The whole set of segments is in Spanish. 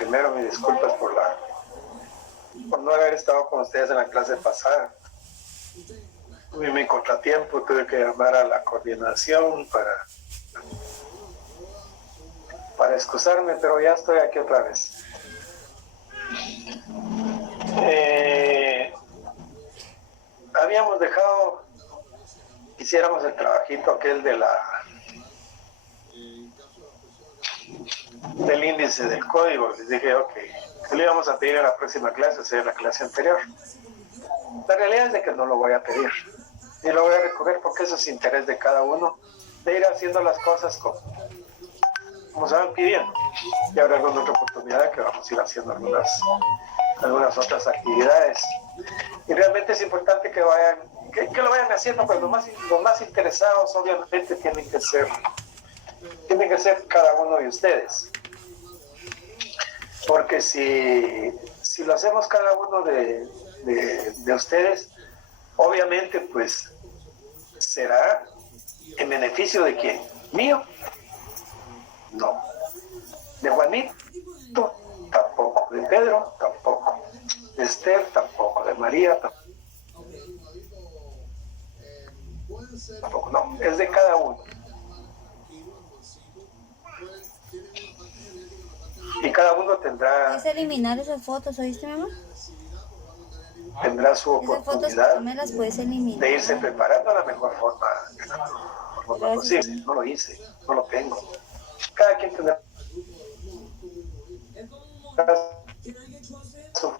primero mis disculpas por no haber estado con ustedes en la clase pasada. Tuve mi contratiempo, tuve que llamar a la coordinación para excusarme, pero ya estoy aquí otra vez. Habíamos dejado, hiciéramos el trabajito aquel del índice del código. Les dije, ok, que le íbamos a pedir a la próxima clase, o sea, la clase anterior. La realidad es de que no lo voy a pedir, ni lo voy a recoger porque eso es interés de cada uno, de ir haciendo las cosas como se van pidiendo. Y habrá alguna otra oportunidad que vamos a ir haciendo algunas otras actividades. Y realmente es importante que lo vayan haciendo, pero los más interesados obviamente tienen que ser cada uno de ustedes. Porque si lo hacemos cada uno de ustedes, obviamente pues será en beneficio de quién. ¿Mío? No. De Juanito, tampoco. De Pedro, tampoco. De Esther, tampoco. De María, tampoco. No, es de cada uno. Y cada uno tendrá... ¿Puedes eliminar esas fotos, oíste, mamá? Tendrá su oportunidad me las puedes eliminar. de irse preparando a la mejor forma posible. No lo hice, no lo tengo. Cada quien tendrá su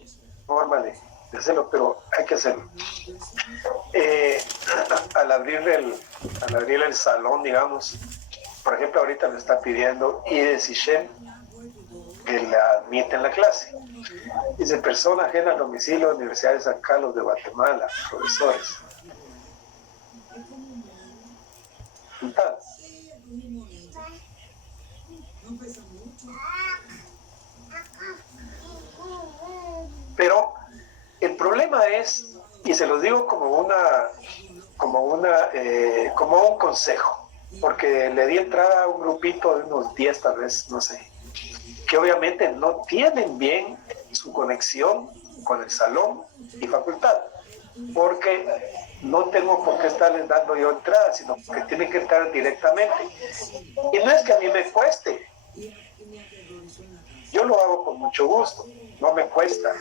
forma de hacerlo, pero hay que hacerlo. Al abrir el salón, digamos, por ejemplo, ahorita me está pidiendo Ides y Shem que la admite en la clase. Dice, persona ajena al domicilio de la Universidad de San Carlos de Guatemala, profesores. Pero el problema es, y se los digo como un consejo, porque le di entrada a un grupito de unos 10 tal vez, no sé, que obviamente no tienen bien su conexión con el salón y facultad, porque no tengo por qué estarles dando yo entrada, sino que tienen que entrar directamente. Y no es que a mí me cueste, yo lo hago con mucho gusto, no me cuesta.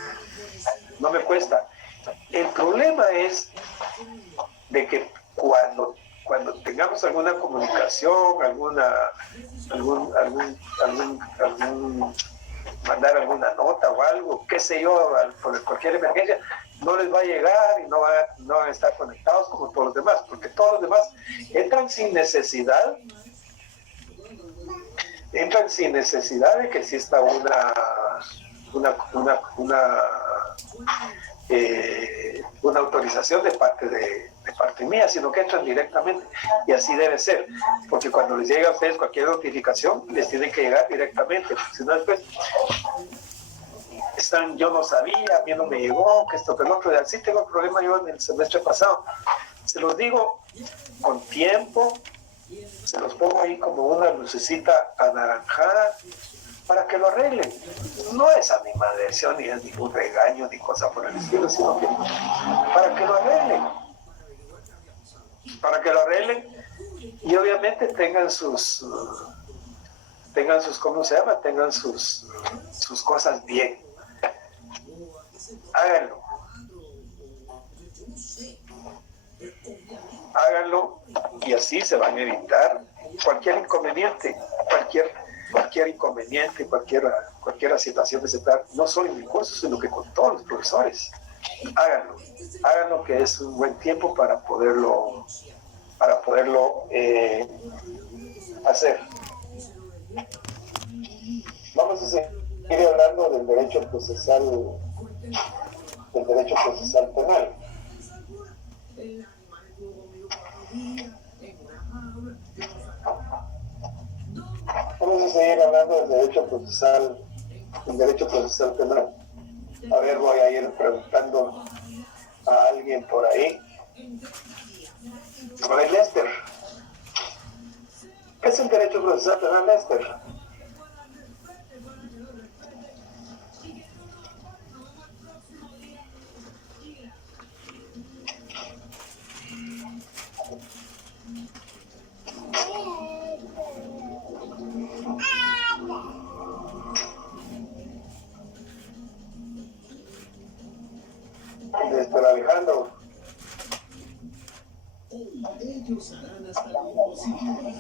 El problema es de que cuando tengamos alguna comunicación, mandar alguna nota o algo, qué sé yo, por cualquier emergencia, no les va a llegar y no van a estar conectados como todos los demás, porque todos los demás entran sin necesidad de que exista una autorización de parte mía, sino que entran directamente, y así debe ser, porque cuando les llega a ustedes cualquier notificación les tiene que llegar directamente, si no después yo no sabía, a mí no me llegó, que esto que el otro, así tengo el problema yo en el semestre pasado. Se los digo con tiempo, se los pongo ahí como una lucecita anaranjada para que lo arreglen. No es animadversión, ni es ningún regaño, ni cosa por el estilo, sino que para que lo arreglen, y obviamente tengan sus ¿cómo se llama? Tengan sus cosas bien. Háganlo, y así se van a evitar cualquier inconveniente, cualquier situación que se da, no solo en mi curso, sino que con todos los profesores. Háganlo, que es un buen tiempo para poderlo hacer. Vamos a seguir hablando del derecho procesal penal. Vamos a seguir hablando del derecho procesal penal. A ver, voy a ir preguntando a alguien por ahí. Por ahí, Lester. ¿Qué es el derecho procesal penal, Lester? Néstor Alejandro. Ellos harán hasta lo imposible.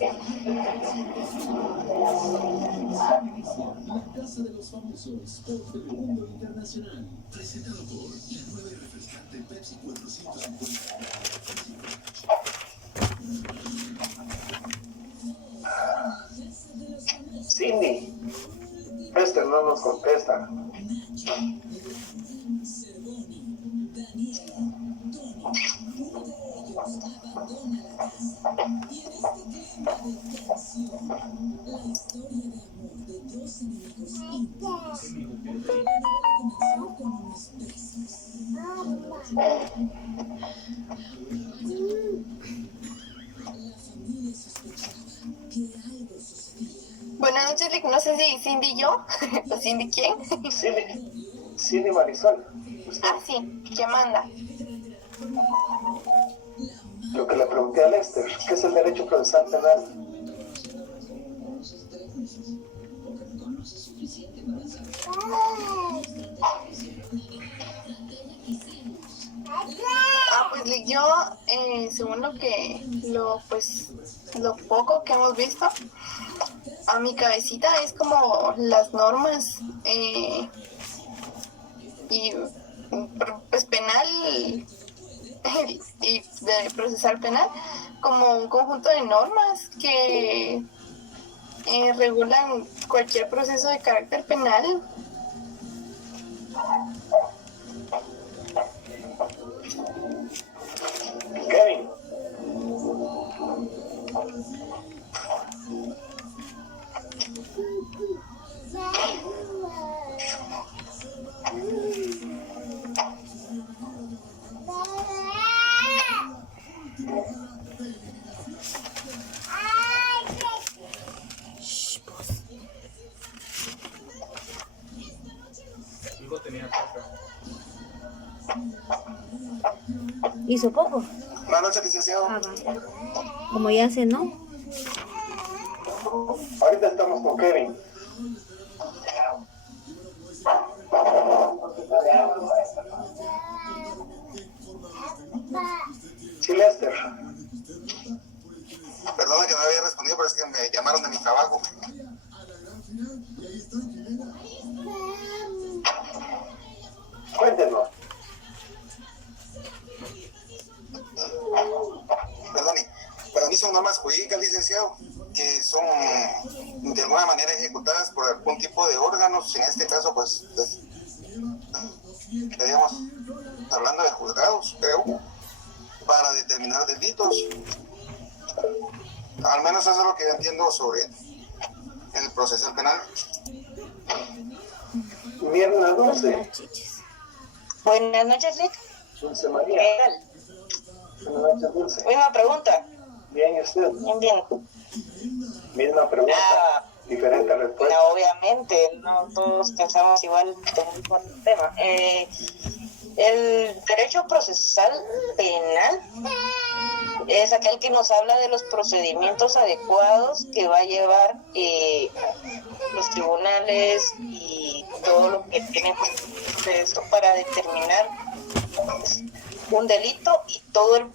La Casa de los Famosos por Telemundo Internacional. Presentado por la nueva y refrescante Pepsi 450. Cindy. Este no nos contesta. Buenas noches, Rick. No sé si Cindy y yo, o Cindy quién. Cindy Marisol. Ah, sí, ¿quién manda? Lo que le pregunté a Lester, ¿qué es el derecho procesal penal? Pues Rick, yo, según lo poco que hemos visto, a mi cabecita es como las normas y pues penal y de procesal penal como un conjunto de normas que regulan cualquier proceso de carácter penal. Kevin. ¿Hizo poco? Buenas noches, licenciado. Ah, va. Como ya sé, ¿no? Ahorita estamos con Kevin. Sí, Lester. Perdona que no había respondido, pero es que me llamaron de mi trabajo. Cuéntenos. Perdone, para mí son normas jurídicas, licenciado, que son de alguna manera ejecutadas por algún tipo de órganos. En este caso, pues estaríamos hablando de juzgados, creo, para determinar delitos. Al menos eso es lo que yo entiendo sobre el proceso penal. Mirna Dulce. Buenas noches, Rick. Dulce María. ¿Qué tal? Buenas noches, Dulce. Misma pregunta. Bien, ¿y usted? Bien. Misma pregunta. Diferente respuesta. No, obviamente, no todos pensamos igual en el mismo tema. El derecho procesal penal es aquel que nos habla de los procedimientos adecuados que va a llevar los tribunales y todo lo que tiene de esto para determinar un delito y todo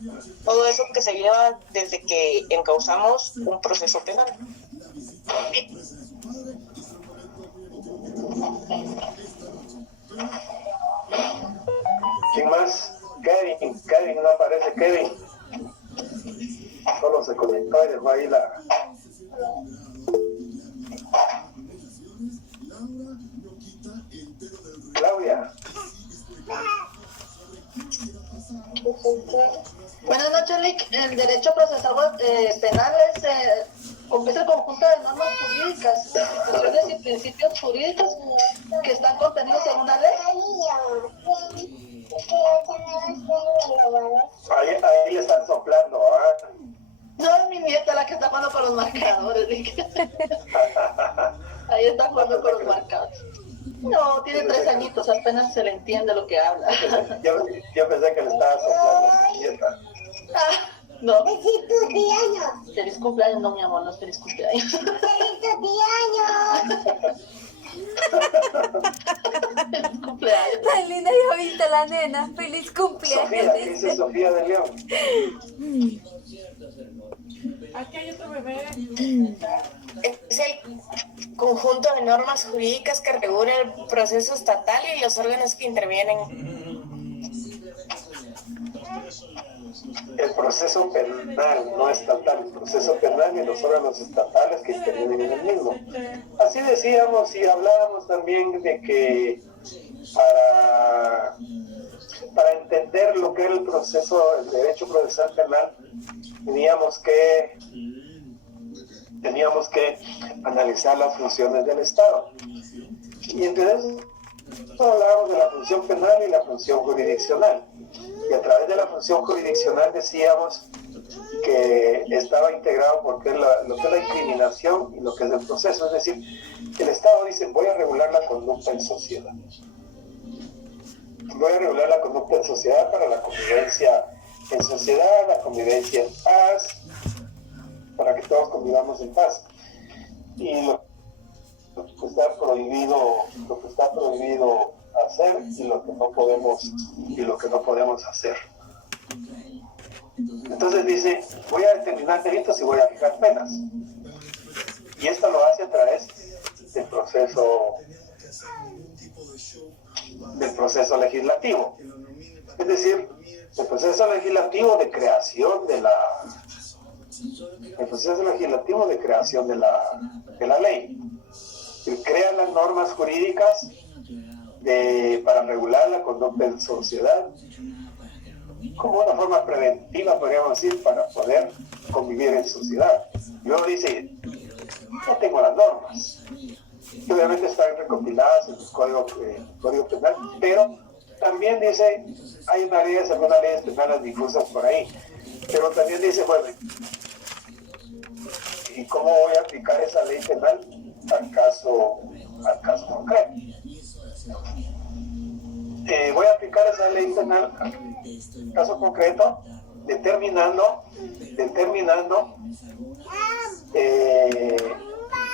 eso que se lleva desde que encauzamos un proceso penal. ¿Quién más? Kevin, no aparece Kevin. Solo se conectó y dejó ahí la... Claudia. Buenas noches, Lick. El derecho procesal penal es el conjunto de normas jurídicas, instituciones y principios jurídicos que están contenidos en una ley. Ahí le están soplando, ¿ah? No es mi nieta la que está jugando con los marcadores, Lick. Ahí está jugando con los marcadores. No, tiene 3 añitos, apenas se le entiende lo que habla. Yo pensé que le estaba soplando a su nieta. No. ¡Feliz cumpleaños! Feliz cumpleaños, no, mi amor, no es feliz cumpleaños. ¡Feliz cumpleaños! Cumpleaños. Tan linda, ya viste la nena. Feliz cumpleaños. Sofía, ¿qué dice Sofía de León? Aquí hay otro bebé. Es el conjunto de normas jurídicas que regula el proceso estatal y los órganos que intervienen. El proceso penal, no estatal, el proceso penal y los órganos estatales que intervienen en el mismo. Así decíamos y hablábamos también de que para entender lo que era el proceso, el derecho procesal penal, teníamos que analizar las funciones del Estado. Y entonces hablábamos de la función penal y la función jurisdiccional. Y a través de la función jurisdiccional decíamos que estaba integrado porque lo que es la incriminación y lo que es el proceso. Es decir, el Estado dice, voy a regular la conducta en sociedad. Voy a regular la conducta en sociedad para la convivencia en sociedad, la convivencia en paz, para que todos convivamos en paz. Y lo que está prohibido hacer y lo que no podemos hacer. Entonces dice, voy a determinar delitos y voy a fijar penas. Y esto lo hace a través del proceso legislativo. Es decir, el proceso legislativo de creación de la ley. Que crea las normas jurídicas para regular la conducta en sociedad como una forma preventiva, podríamos decir, para poder convivir en sociedad. Luego dice, ya tengo las normas, que obviamente están recopiladas en el Código Penal, pero también dice, hay algunas leyes penales difusas por ahí, pero también dice, bueno, ¿y cómo voy a aplicar esa ley penal al caso concreto? Voy a aplicar esa ley penal al caso concreto determinando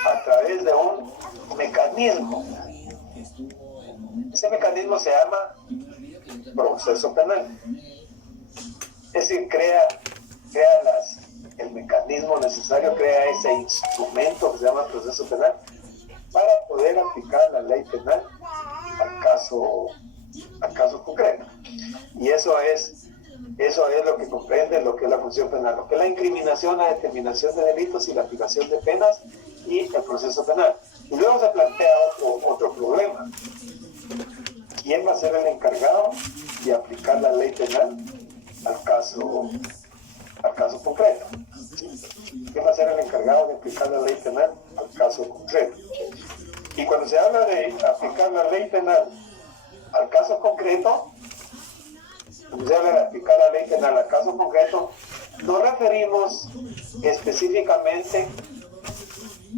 a través de un mecanismo. Ese mecanismo se llama proceso penal. Es decir, crea el mecanismo necesario, crea ese instrumento que se llama proceso penal para poder aplicar la ley penal al caso concreto. Y eso es lo que comprende lo que es la función penal, lo que es la incriminación, la determinación de delitos y la aplicación de penas y el proceso penal. Y luego se plantea otro problema. ¿Quién va a ser el encargado de aplicar la ley penal al caso concreto? ¿Quién va a ser el encargado de aplicar la ley penal al caso concreto? Y cuando se habla de aplicar la ley penal al caso concreto, cuando se habla de aplicar la ley penal al caso concreto, nos referimos específicamente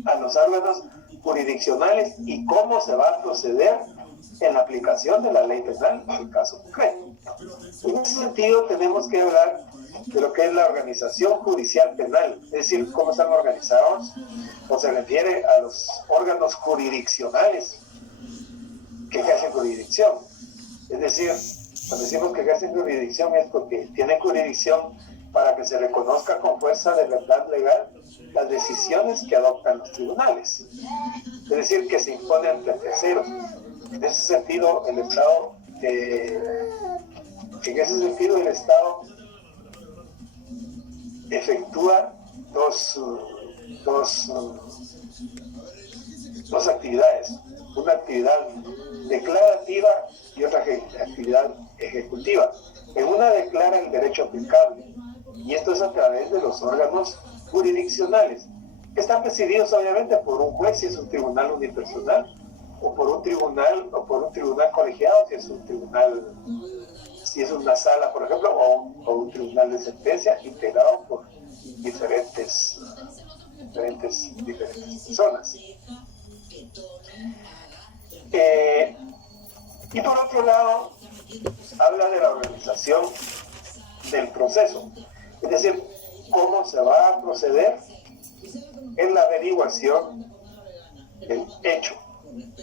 a los órganos jurisdiccionales y cómo se va a proceder en la aplicación de la ley penal al caso concreto. En ese sentido tenemos que hablar de lo que es la organización judicial penal, es decir, cómo están organizados, o se refiere a los órganos jurisdiccionales que ejercen jurisdicción. Es decir, cuando decimos que ejercen jurisdicción es porque tienen jurisdicción para que se reconozca con fuerza de verdad legal las decisiones que adoptan los tribunales. Es decir, que se imponen ante terceros. En ese sentido, el Estado efectúa dos actividades, una actividad declarativa y otra actividad ejecutiva. En una declara el derecho aplicable, y esto es a través de los órganos jurisdiccionales, que están presididos obviamente por un juez si es un tribunal unipersonal, o por un tribunal colegiado si es una sala, por ejemplo, o un tribunal de sentencia integrado por diferentes personas. Y por otro lado, habla de la organización del proceso, es decir, cómo se va a proceder en la averiguación del hecho.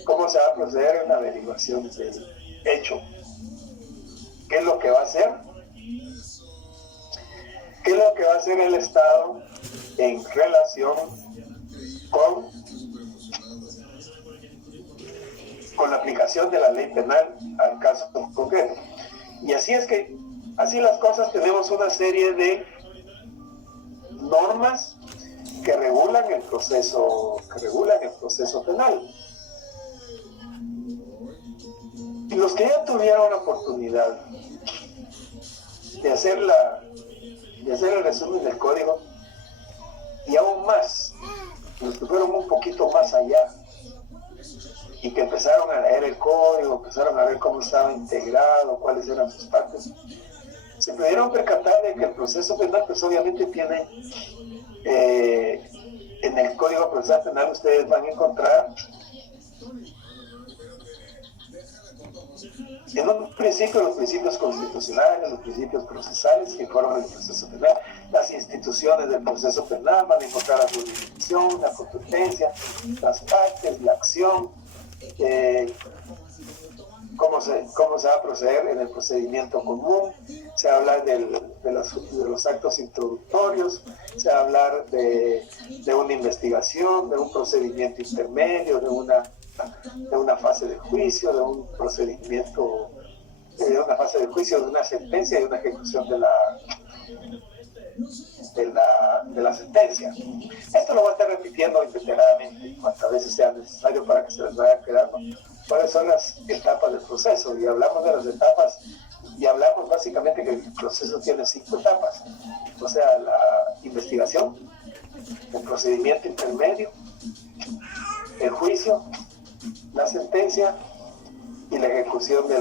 cómo se va a proceder en la averiguación del hecho. ¿Qué es lo que va a hacer? ¿Qué es lo que va a hacer el Estado en relación con la aplicación de la ley penal al caso concreto? Y así es que, así las cosas, tenemos una serie de normas que regulan el proceso penal. Y los que ya tuvieron la oportunidad de hacer el resumen del código, y aún más, los que fueron un poquito más allá y que empezaron a leer el código, empezaron a ver cómo estaba integrado, cuáles eran sus partes, se pudieron percatar de que el proceso penal, pues obviamente tiene, en el Código Procesal Penal ustedes van a encontrar en un principio los principios constitucionales, los principios procesales que forman el proceso penal, las instituciones del proceso penal, van a encontrar la jurisdicción, la competencia, las partes, la acción, cómo se va a proceder en el procedimiento común, se va a hablar de los actos introductorios, se va a hablar de una investigación, de un procedimiento intermedio, de una fase de juicio, de un procedimiento, de una fase de juicio, de una sentencia y de una ejecución de la sentencia. Esto lo voy a estar repitiendo reiteradamente cuantas veces sea necesario para que se les vaya quedando cuáles son las etapas del proceso. Y hablamos de las etapas y hablamos básicamente que el proceso tiene 5 etapas, o sea, la investigación, el procedimiento intermedio, el juicio, la sentencia y la ejecución de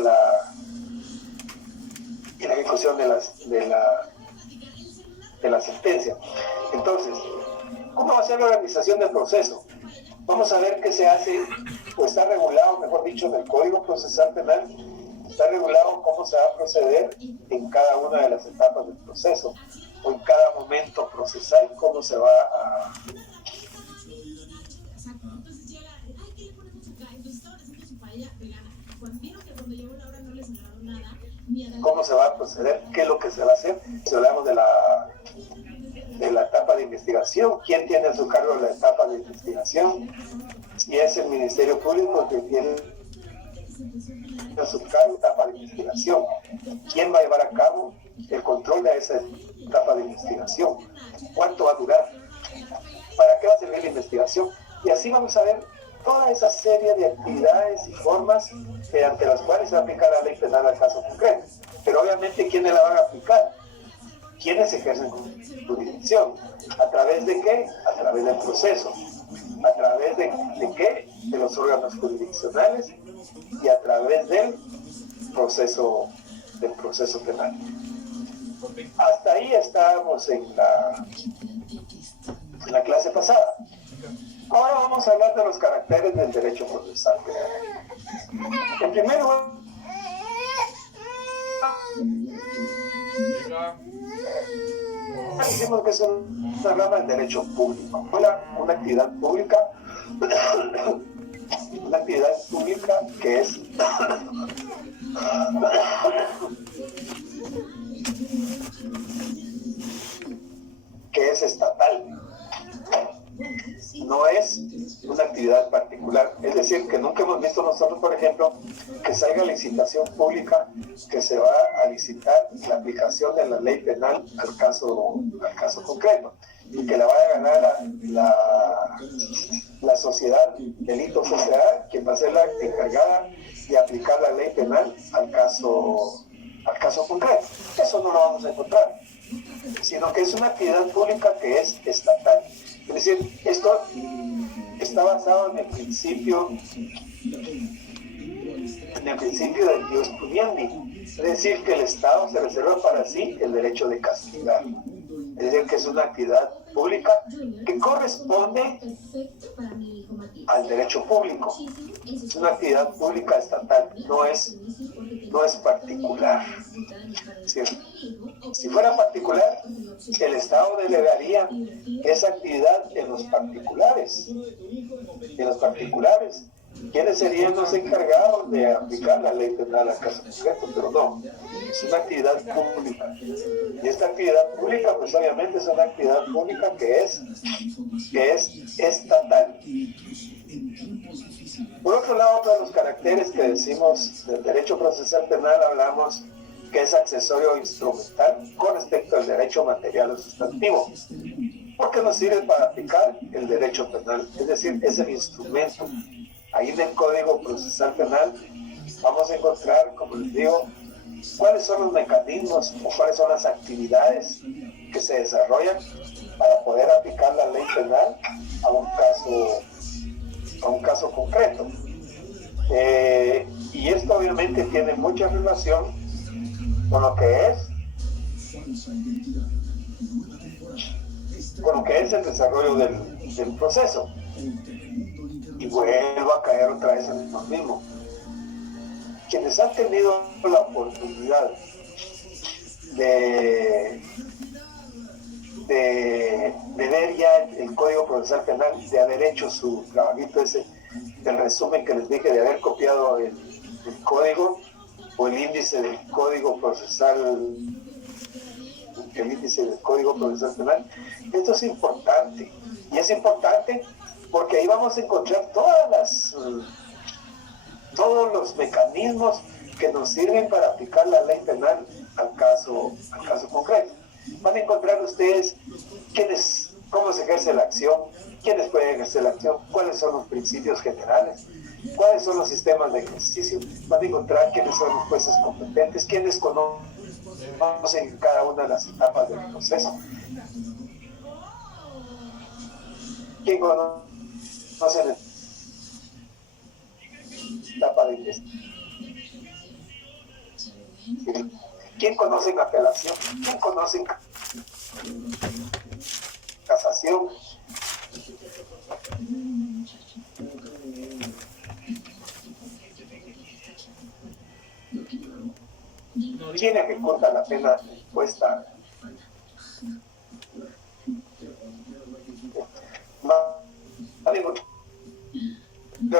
la sentencia. Entonces, ¿cómo va a ser la organización del proceso? Vamos a ver qué se hace, o está regulado, mejor dicho, en el Código Procesal Penal, está regulado cómo se va a proceder en cada una de las etapas del proceso, o en cada momento procesal, cómo se va a proceder, qué es lo que se va a hacer. Si hablamos de la etapa de investigación, quién tiene a su cargo la etapa de investigación, si es el Ministerio Público que tiene a su cargo la etapa de investigación, quién va a llevar a cabo el control de esa etapa de investigación, cuánto va a durar, para qué va a servir la investigación, y así vamos a ver toda esa serie de actividades y formas mediante las cuales se va a aplicar la ley penal al caso concreto. Pero obviamente, ¿quiénes la van a aplicar? ¿Quiénes ejercen jurisdicción? ¿A través de qué? A través del proceso. ¿A través de qué? De los órganos jurisdiccionales y a través del proceso penal. Hasta ahí estábamos en la clase pasada. Ahora vamos a hablar de los caracteres del derecho procesal penal. En primer lugar, dijimos que es una rama del derecho público, una actividad pública, que es estatal. No es una actividad particular, es decir, que nunca hemos visto nosotros, por ejemplo, que salga licitación pública, que se va a licitar la aplicación de la ley penal al caso concreto, y que la vaya a ganar la sociedad Delitos S.A., quien va a ser la encargada de aplicar la ley penal al caso concreto. Eso no lo vamos a encontrar, sino que es una actividad pública que es estatal. Es decir, esto está basado en el principio del ius puniendi, es decir, que el Estado se reserva para sí el derecho de castigar. Es decir, que es una actividad pública que corresponde al derecho público. Es una actividad pública estatal, no es particular. Es decir, si fuera particular, el Estado delegaría esa actividad en los particulares, ¿quiénes serían los encargados de aplicar la ley penal al caso concreto? Pero no, es una actividad pública. Y esta actividad pública, pues obviamente es una actividad pública que es estatal. Por otro lado, otro de los caracteres que decimos del derecho procesal penal, hablamos que es accesorio o instrumental con respecto al derecho material o sustantivo, porque nos sirve para aplicar el derecho penal, es decir, es el instrumento. Ahí en el Código Procesal Penal vamos a encontrar, como les digo, cuáles son los mecanismos o cuáles son las actividades que se desarrollan para poder aplicar la ley penal a un caso concreto. Y esto obviamente tiene mucha relación con lo que es el desarrollo del proceso. Y vuelvo a caer otra vez en lo mismo. Quienes han tenido la oportunidad de ver ya el Código Procesal Penal, de haber hecho su trabajito ese, del resumen que les dije, de haber copiado el código o el índice del Código Procesal, Penal, esto es importante. Y es importante porque ahí vamos a encontrar todos los mecanismos que nos sirven para aplicar la ley penal al caso concreto. Van a encontrar ustedes cómo se ejerce la acción, quiénes pueden ejercer la acción, cuáles son los principios generales, cuáles son los sistemas de ejercicio. Van a encontrar quiénes son los jueces competentes, quiénes conocen cada una de las etapas del proceso, quién conoce la etapa de investigación, quién conoce la apelación, quién conoce casación. ¿Quién ejecuta la pena impuesta?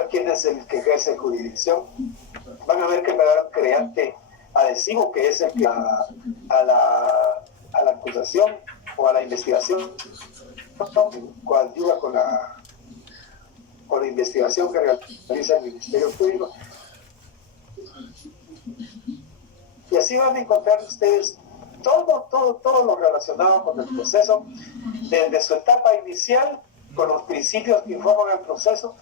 ¿Quién es el que ejerce jurisdicción? Van a ver que el verdadero creante adhesivo, que es el que a la acusación o a la investigación coadyuva con la investigación que realiza el Ministerio Público. Y así van a encontrar ustedes todo lo relacionado con el proceso, desde su etapa inicial, con los principios que informan el proceso,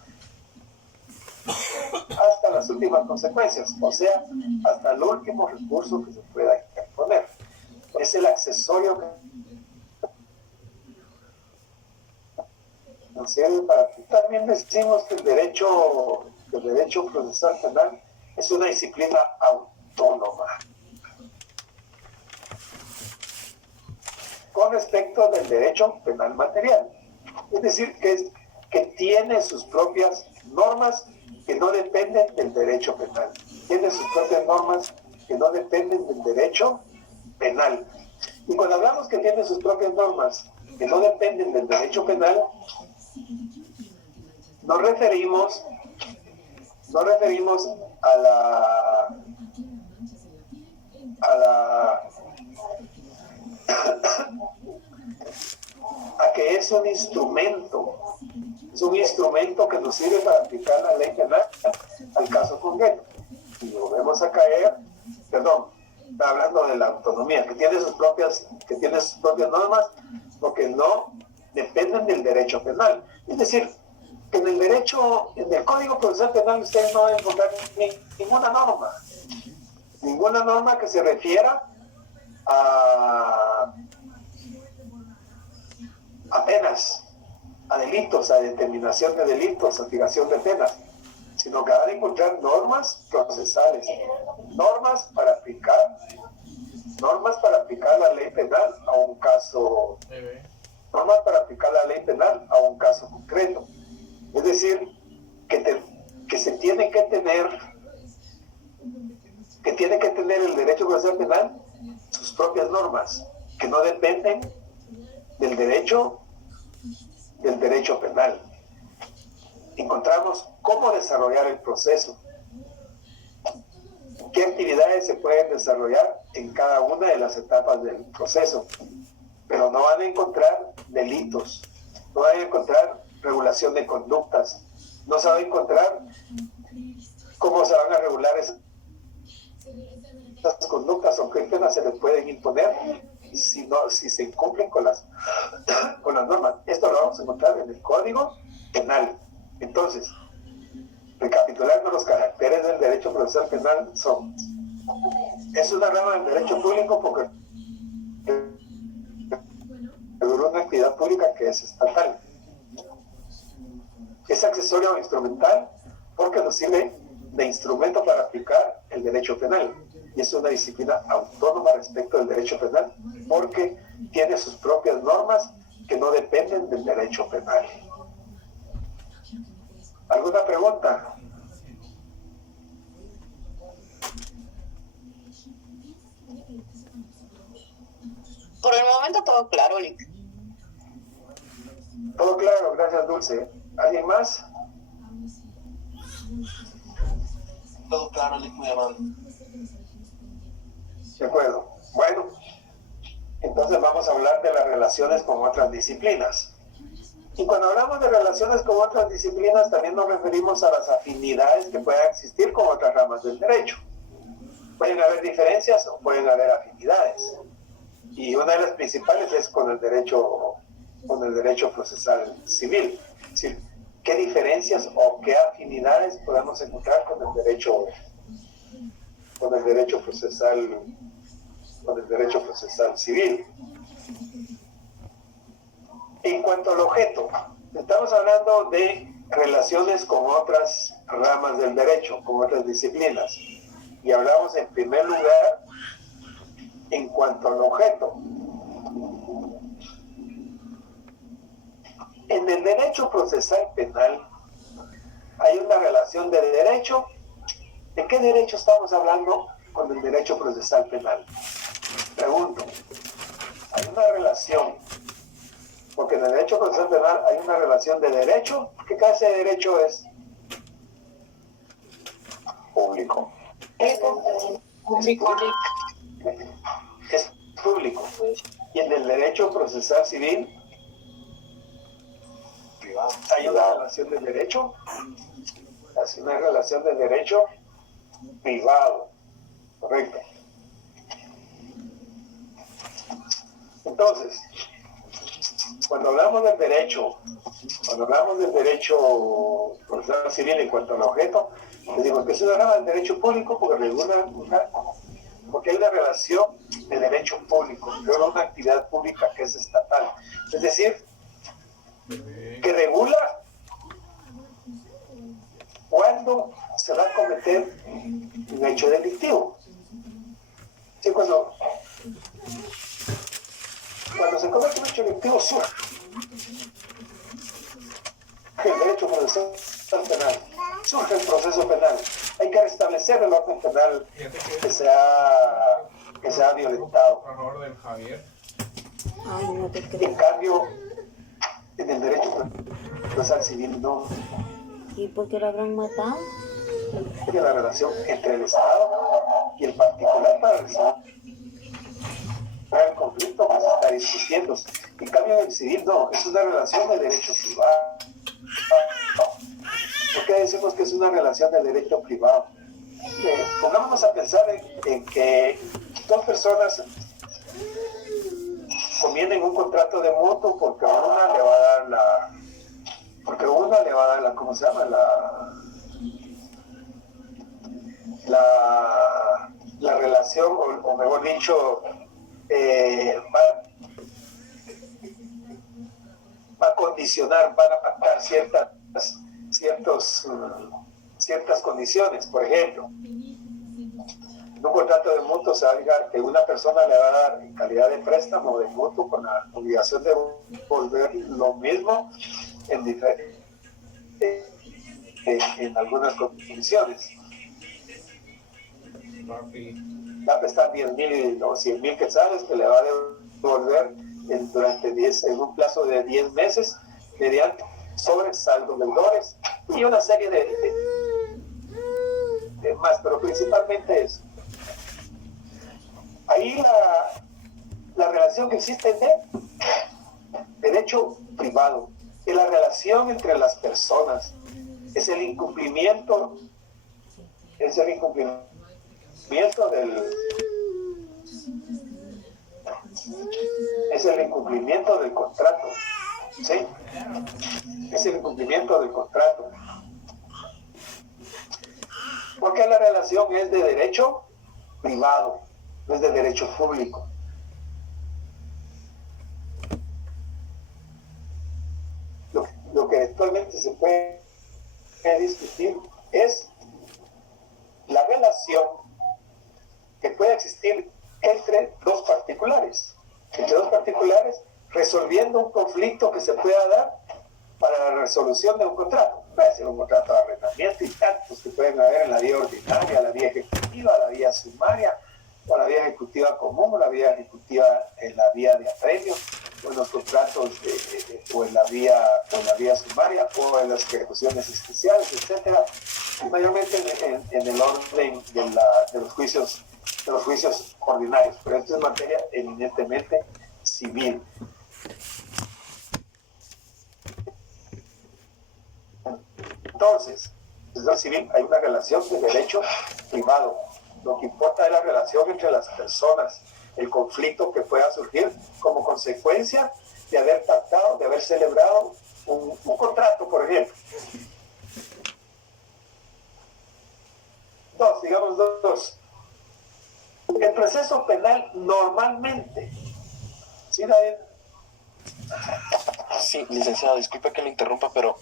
hasta las últimas consecuencias, o sea, hasta el último recurso que se pueda interponer. Es el accesorio que nos sirve para... También decimos que el derecho procesal penal es una disciplina autónoma. Con respecto del derecho penal material, es decir, que tiene sus propias normas que no dependen del derecho penal, tiene sus propias normas que no dependen del derecho penal. Y cuando hablamos que tiene sus propias normas que no dependen del derecho penal, nos referimos a que es un instrumento que nos sirve para aplicar la ley penal al caso concreto. Y volvemos a caer, está hablando de la autonomía, que tiene sus propias normas, porque no dependen del derecho penal. Es decir, que en el Código Procesal Penal ustedes no van a encontrar ninguna norma que se refiera a penas, a delitos, a determinación de delitos, a fijación de penas, sino que van a encontrar normas procesales, normas para aplicar la ley penal a un caso, concreto. Es decir, que se tiene que tener el derecho procesal penal sus propias normas, que no dependen del derecho penal. Encontramos cómo desarrollar el proceso, qué actividades se pueden desarrollar en cada una de las etapas del proceso, pero no van a encontrar delitos, no van a encontrar regulación de conductas, no se va a encontrar cómo se van a regular esas conductas o qué penas se les pueden imponer si se incumplen con las normas. Esto lo vamos a encontrar en el Código Penal. Entonces, recapitulando, los caracteres del derecho procesal penal son: es una rama del derecho público porque regula una actividad pública que es estatal. Es accesorio o instrumental porque nos sirve de instrumento para aplicar el derecho penal. Y es una disciplina autónoma respecto del derecho penal porque tiene sus propias normas que no dependen del derecho penal. ¿Alguna pregunta? Por el momento todo claro, Lick. Todo claro, gracias, Dulce. ¿Alguien más? Todo claro, Lick, muy amable. De acuerdo. Bueno, entonces vamos a hablar de las relaciones con otras disciplinas. Y cuando hablamos de relaciones con otras disciplinas, también nos referimos a las afinidades que puedan existir con otras ramas del derecho. Pueden haber diferencias o pueden haber afinidades. Y una de las principales es con el derecho procesal civil. Es decir, ¿qué diferencias o qué afinidades podemos encontrar con el derecho procesal civil? En cuanto al objeto, estamos hablando de relaciones con otras ramas del derecho, con otras disciplinas. Y hablamos en primer lugar en cuanto al objeto. En el derecho procesal penal hay una relación de derecho. ¿De qué derecho estamos hablando con el derecho procesal penal? Pregunto, hay una relación, porque en el derecho procesal penal hay una relación de derecho. ¿Qué clase de derecho es? Público. Es público. Y en el derecho procesal civil hay una relación de derecho, es una relación de derecho privado, correcto. Entonces, cuando hablamos del derecho procesal civil en cuanto al objeto, les digo que es una rama del derecho público porque porque hay una relación de derecho público, regula una actividad pública que es estatal, es decir, que regula cuándo se va a cometer un hecho delictivo. Sí, cuando se comete un hecho delictivo surge el derecho procesal penal, surge el proceso penal. Hay que restablecer el orden penal que se ha violentado. En cambio, en el derecho procesal civil no. ¿Y por qué lo habrán matado? Es la relación entre el Estado y el particular para resolver el conflicto que se está discutiendo. En cambio, en el civil no, es una relación de derecho privado. ¿Por qué decimos que es una relación de derecho privado? Pongámonos a pensar en que dos personas convienen un contrato de mutuo porque una le va a dar la ¿cómo se llama? La relación, o mejor dicho, va a condicionar, van a pactar ciertas condiciones. Por ejemplo, en un contrato de mutuo se va a fijar que una persona le va a dar en calidad de préstamo de mutuo con la obligación de devolver lo mismo en algunas condiciones. Va a prestar 10,000 o 100,000 quetzales que le va a devolver en un plazo de 10 meses mediante sobresaldos deudores y una serie de más, pero principalmente eso. Ahí la relación que existe es de derecho privado, es la relación entre las personas, es el incumplimiento del contrato, ¿sí? Es el incumplimiento del contrato. Porque la relación es de derecho privado, no es de derecho público. Lo que actualmente se puede discutir es la relación que puede existir entre dos particulares resolviendo un conflicto que se pueda dar para la resolución de un contrato. Puede ser un contrato de arrendamiento y tantos que pueden haber en la vía ordinaria, la vía ejecutiva, la vía sumaria, o la vía ejecutiva común, o la vía ejecutiva en la vía de apremio, o en los contratos o en la vía sumaria, o en las ejecuciones especiales, etcétera, y mayormente en el orden de los juicios ordinarios, pero esto es materia eminentemente civil. Entonces, desde el civil hay una relación de derecho privado. Lo que importa es la relación entre las personas, el conflicto que pueda surgir como consecuencia de haber pactado, de haber celebrado un contrato, por ejemplo. Digamos dos. El proceso penal normalmente, ¿sí, David? Sí, licenciado, disculpe que le interrumpa, pero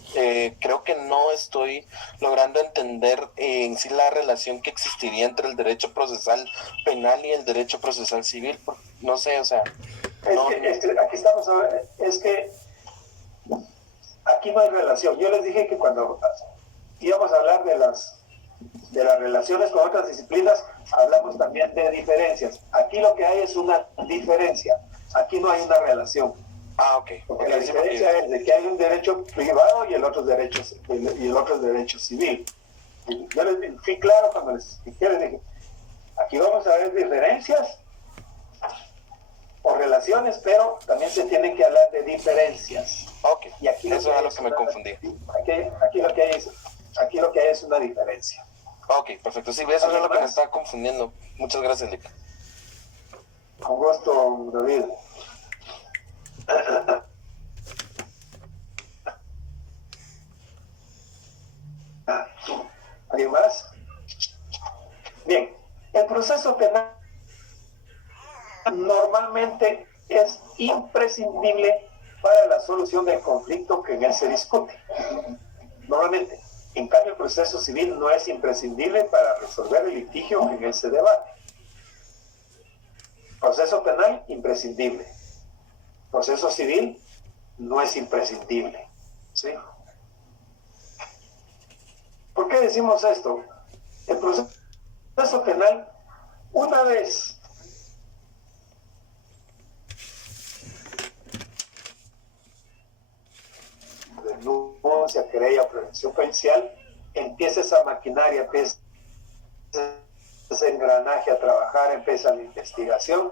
creo que no estoy logrando entender en sí la relación que existiría entre el derecho procesal penal y el derecho procesal civil. No sé, o sea... Aquí estamos ahora, es que aquí no hay relación. Yo les dije que cuando íbamos a hablar de las relaciones con otras disciplinas, hablamos también de diferencias. Aquí lo que hay es una diferencia, aquí no hay una relación. Ah, ok. Porque la diferencia es de que hay un derecho privado y el otro es derecho civil. Yo les fui claro cuando les expliqué, les dije, aquí vamos a ver diferencias o relaciones, pero también se tienen que hablar de diferencias. Ok, y aquí eso era lo que me confundía. Aquí lo que hay es una diferencia. Ok, perfecto. Sí, eso es lo que me estaba confundiendo. Muchas gracias, Lic. Con gusto, David. ¿Alguien más? Bien, el proceso penal normalmente es imprescindible para la solución del conflicto que en él se discute. Normalmente. En cambio, el proceso civil no es imprescindible para resolver el litigio que en él se debate. Proceso penal, imprescindible. Proceso civil no es imprescindible. ¿Sí? ¿Por qué decimos esto? El proceso penal, una vez denuncia, querella o prevención policial, empieza esa maquinaria, empieza ese engranaje a trabajar, empieza la investigación.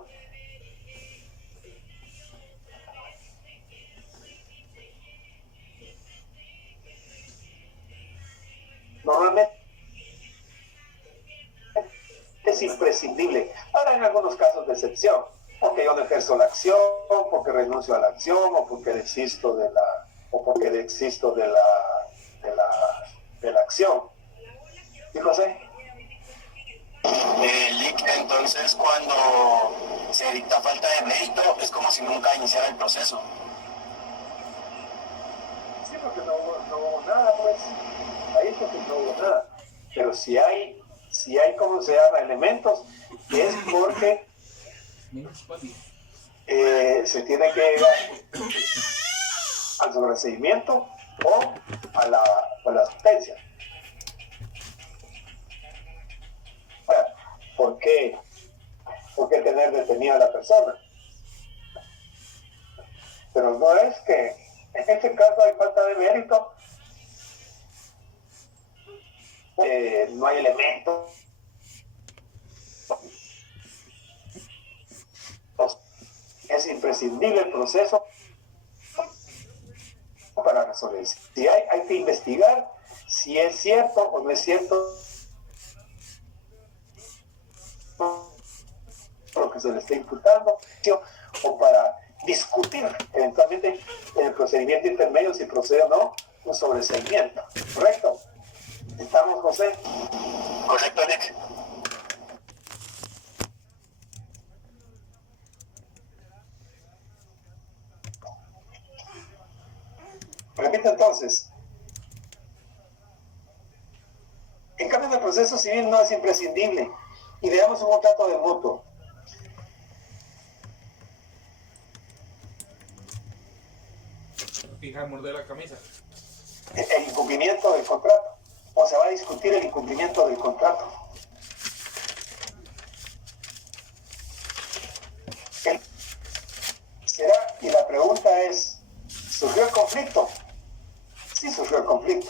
Normalmente es imprescindible. Ahora, en algunos casos de excepción, porque yo no ejerzo la acción, porque renuncio a la acción, o porque desisto de la acción. ¿Y José? Lic, entonces cuando se dicta falta de mérito es como si nunca iniciara el proceso. Sí, porque no hubo nada, pues. Ahí porque no hubo nada. Pero si hay, ¿cómo se llama? Elementos, es porque se tiene que llegar al sobreseimiento o a la sentencia. ¿Por qué tener detenida a la persona? Pero no es que En este caso hay falta de mérito, no hay elementos, es imprescindible el proceso para resolver. Si hay que investigar si es cierto o no es cierto lo que se le está imputando, o para discutir eventualmente en el procedimiento intermedio si procede o no un sobreseimiento. ¿Correcto? ¿Estamos, José? Correcto, Nick. Repito entonces. En cambio, en el proceso civil no es imprescindible. Y veamos un contrato de mutuo. Fija, morder la camisa. El incumplimiento del contrato. O se va a discutir el incumplimiento del contrato. ¿Será? Y la pregunta es, ¿surgió el conflicto? Sí surgió el conflicto.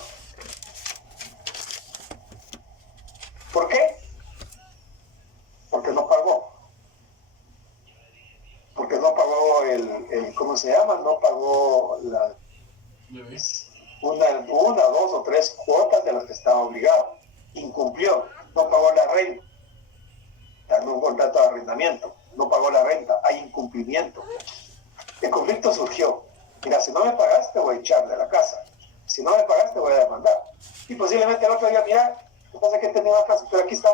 ¿Por qué? Porque no pagó. Porque no pagó ¿cómo se llama? No pagó una, dos o tres cuotas de las que estaba obligado. Incumplió. No pagó la renta. No un contrato de arrendamiento. No pagó la renta. Hay incumplimiento. El conflicto surgió. Mira, si no me pagaste, voy a echar de la casa. Si no me pagaste, voy a demandar. Y posiblemente el otro día, mira, lo que pasa es que he tenido una casa, pero aquí está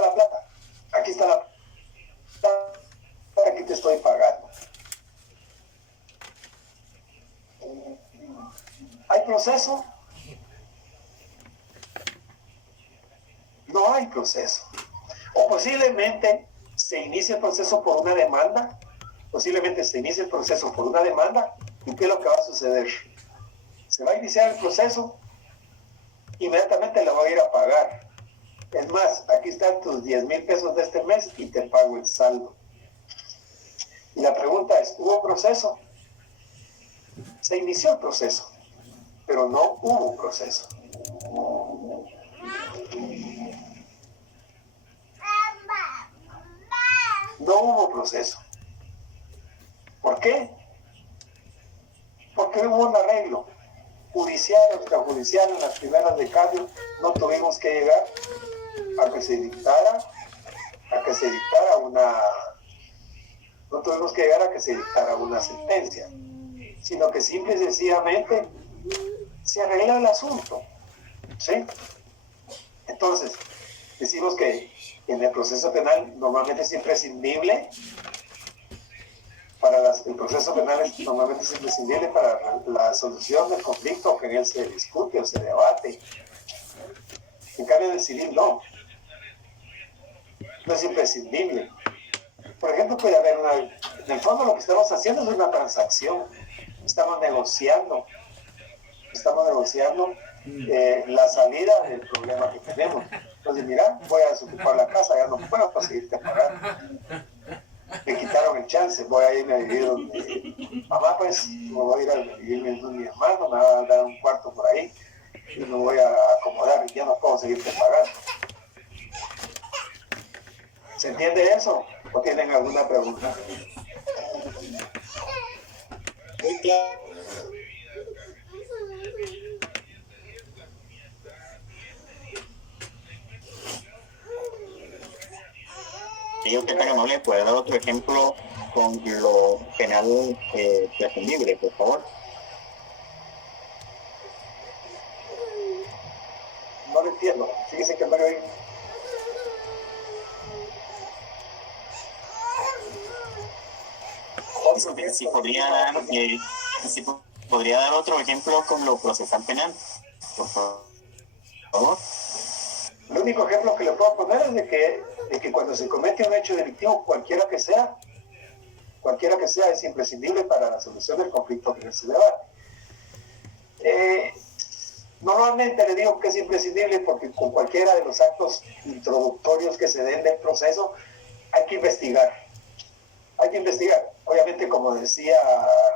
la plata. Aquí está la plata. Aquí te estoy pagando. ¿Hay proceso? No hay proceso. O posiblemente se inicie el proceso por una demanda. Posiblemente se inicie el proceso por una demanda. ¿Y qué es lo que va a suceder? Se va a iniciar el proceso, inmediatamente le voy a ir a pagar. Es más, aquí están tus 10,000 pesos de este mes y te pago el saldo. Y la pregunta es, ¿hubo proceso? Se inició el proceso, pero no hubo proceso. No hubo proceso. ¿Por qué? Porque hubo un arreglo judicial o extrajudicial en las primeras de cambio. No tuvimos que llegar a que se dictara una sentencia, sino que simple y sencillamente se arregla el asunto, ¿sí? Entonces, decimos que en el proceso penal normalmente es imprescindible el proceso penal normalmente es imprescindible para la solución del conflicto que en él se discute o se debate. En cambio, en el civil no es imprescindible. Por ejemplo, puede haber en el fondo lo que estamos haciendo es una transacción. Estamos negociando la salida del problema que tenemos. Entonces, mira, voy a desocupar la casa, ya no puedo para seguirte pagando. Me quitaron el chance, voy a irme a vivir donde mamá, pues me voy a ir a vivir donde mi hermano, me va a dar un cuarto por ahí y me voy a acomodar y ya no puedo seguirte pagando. ¿Se entiende eso? ¿O tienen alguna pregunta? Muy claro. Yo que tan amable, ¿puede dar otro ejemplo con lo penal prescindible, por favor? No lo entiendo. Fíjese que no lo oí. Si podría dar otro ejemplo con lo procesal penal, por favor. El único ejemplo que le puedo poner es de que cuando se comete un hecho delictivo, cualquiera que sea, es imprescindible para la solución del conflicto que se debate. Normalmente le digo que es imprescindible porque con cualquiera de los actos introductorios que se den del proceso hay que investigar. hay que investigar. Obviamente, como decía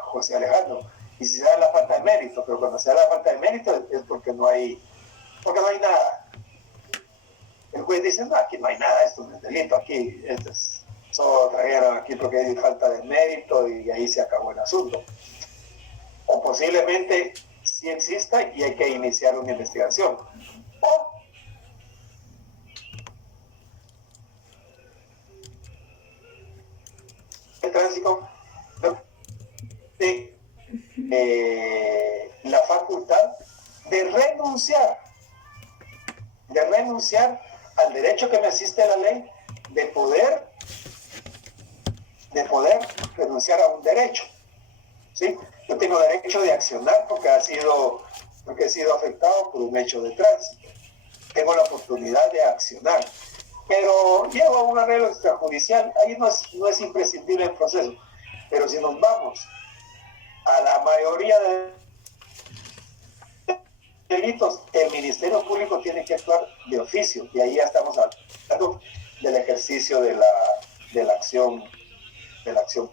José Alejandro, y si se da la falta de mérito, pero cuando se da la falta de mérito es porque no hay nada. El juez dice, no, aquí no hay nada, esto no es delito, aquí solo trajeron aquí porque hay falta de mérito y ahí se acabó el asunto. O posiblemente sí exista y hay que iniciar una investigación. O el tránsito de la facultad de renunciar al derecho que me asiste la ley de poder renunciar a un derecho, ¿sí? Yo tengo derecho de accionar porque he sido afectado por un hecho de tránsito. Tengo la oportunidad de accionar, pero llego a un arreglo extrajudicial, ahí no es imprescindible el proceso. Pero si nos vamos a la mayoría de delitos, el Ministerio Público tiene que actuar de oficio, y ahí ya estamos hablando del ejercicio de la acción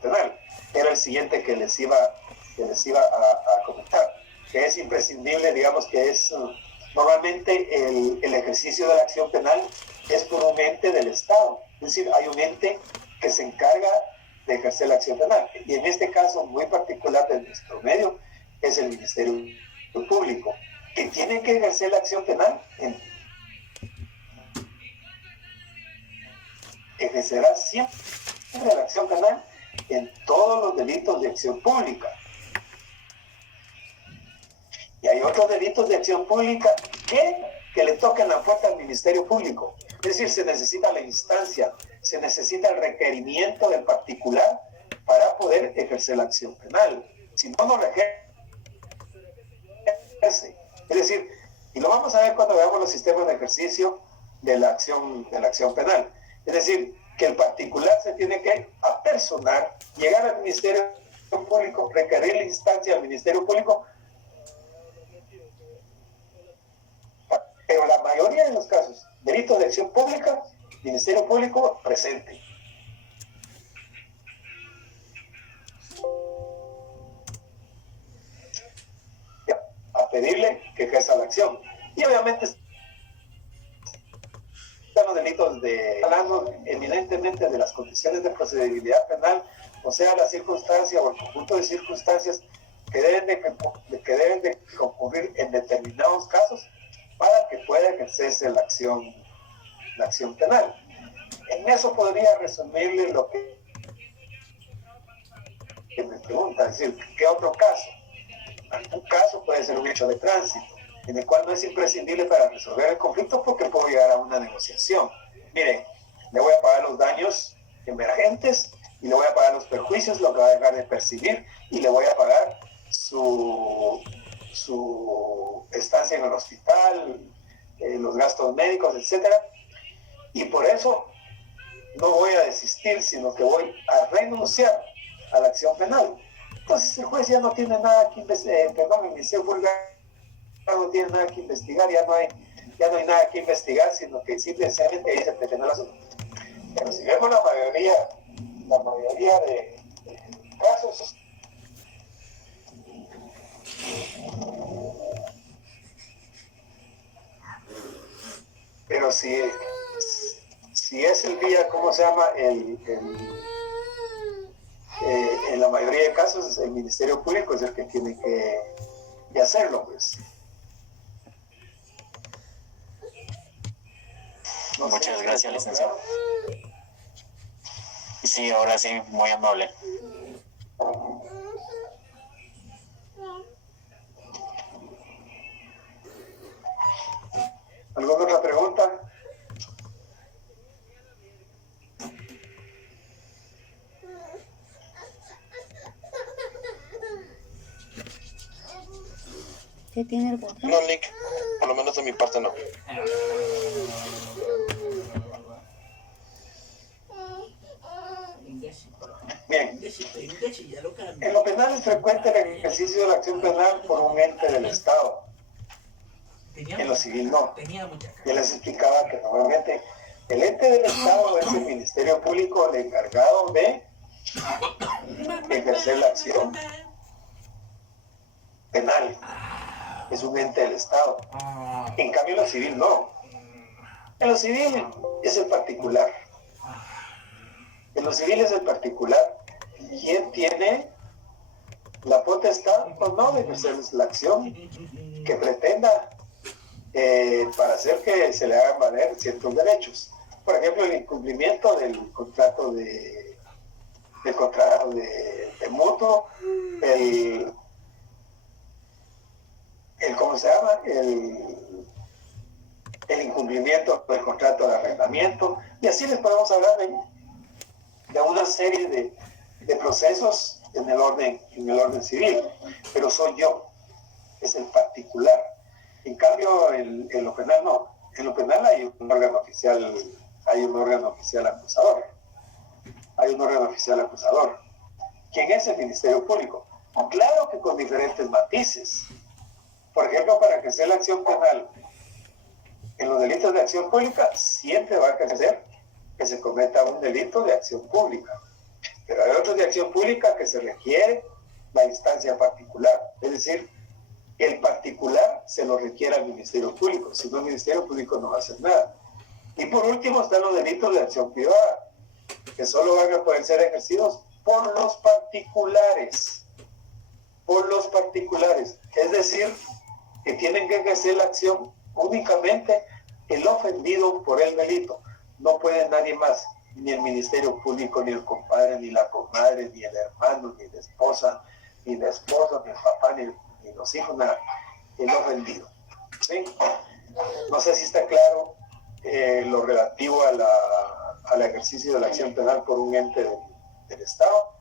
penal. Era el siguiente que les iba a comentar, que es imprescindible, digamos que es normalmente el ejercicio de la acción penal es por un ente del Estado, es decir, hay un ente que se encarga de ejercer la acción penal, y en este caso muy particular de nuestro medio es el Ministerio Público, que tiene que ejercer la acción penal, ejercerá siempre la acción penal en todos los delitos de acción pública. Y hay otros delitos de acción pública que le tocan la puerta al Ministerio Público. Es decir, se necesita la instancia, se necesita el requerimiento del particular para poder ejercer la acción penal. Si no, no la ejerce. Es decir, y lo vamos a ver cuando veamos los sistemas de ejercicio de la acción penal. Es decir, que el particular se tiene que apersonar, llegar al Ministerio Público, requerir la instancia al Ministerio Público, pero la mayoría de los casos, delitos de acción pública, Ministerio Público presente. A pedirle que ejerza la acción. Y obviamente están los delitos hablando eminentemente de las condiciones de procedibilidad penal, o sea, la circunstancia o el conjunto de circunstancias que deben de concurrir en determinados casos para que pueda ejercerse la acción penal. En eso podría resumirle lo que me pregunta, es decir, ¿qué otro caso? Algún caso puede ser un hecho de tránsito, en el cual no es imprescindible para resolver el conflicto porque puedo llegar a una negociación. Mire, le voy a pagar los daños emergentes y le voy a pagar los perjuicios, lo que va a dejar de percibir, y le voy a pagar su estancia en el hospital, los gastos médicos, etcétera. Y por eso no voy a desistir, sino que voy a renunciar a la acción penal. Entonces el juez ya no tiene nada que investigar, el Ministerio Público no tiene nada que investigar, ya no hay nada que investigar, sino que simplemente ahí se pretende el asunto. Pero si vemos la mayoría de casos, pero si es el día, ¿cómo se llama? En la mayoría de casos el Ministerio Público es el que tiene que hacerlo, pues. No Muchas sé, gracias, licenciado. Sí, ahora sí, muy amable. ¿Alguna otra pregunta? ¿Qué tiene el botón? No, Nick, por lo menos de mi parte no. Bien. En lo penal es frecuente el ejercicio de la acción penal por un ente del Estado. En lo civil no. Ya les explicaba que normalmente el ente del Estado es el Ministerio Público, el encargado de ejercer la acción penal. Es un ente del Estado. En cambio, en lo civil no. En lo civil es el particular. En lo civil es el particular quien tiene la potestad o no de ejercer la acción que pretenda para hacer que se le hagan valer ciertos derechos. Por ejemplo, el incumplimiento del contrato de mutuo, el ¿cómo se llama? El incumplimiento del contrato de arrendamiento, y así les podemos hablar de una serie de procesos en el orden civil, pero soy yo, es el particular. En cambio, en lo penal no. En lo penal hay un órgano oficial acusador. Hay un órgano oficial acusador. ¿Quién es el Ministerio Público? Claro que con diferentes matices. Por ejemplo, para ejercer la acción penal en los delitos de acción pública, siempre va a ejercer que se cometa un delito de acción pública. Pero hay otros de acción pública que se requiere la instancia particular. Es decir, el particular se lo requiere al Ministerio Público. Si no, el Ministerio Público no va a hacer nada. Y por último están los delitos de acción privada, que solo van a poder ser ejercidos por los particulares. Por los particulares. Es decir, que tienen que ejercer la acción únicamente el ofendido por el delito. No puede nadie más, ni el Ministerio Público, ni el compadre, ni la comadre, ni el hermano, ni la esposa, ni el esposo, ni el papá, ni los hijos, nada. El ofendido. ¿Sí? No sé si está claro lo relativo al ejercicio de la acción penal por un ente del Estado.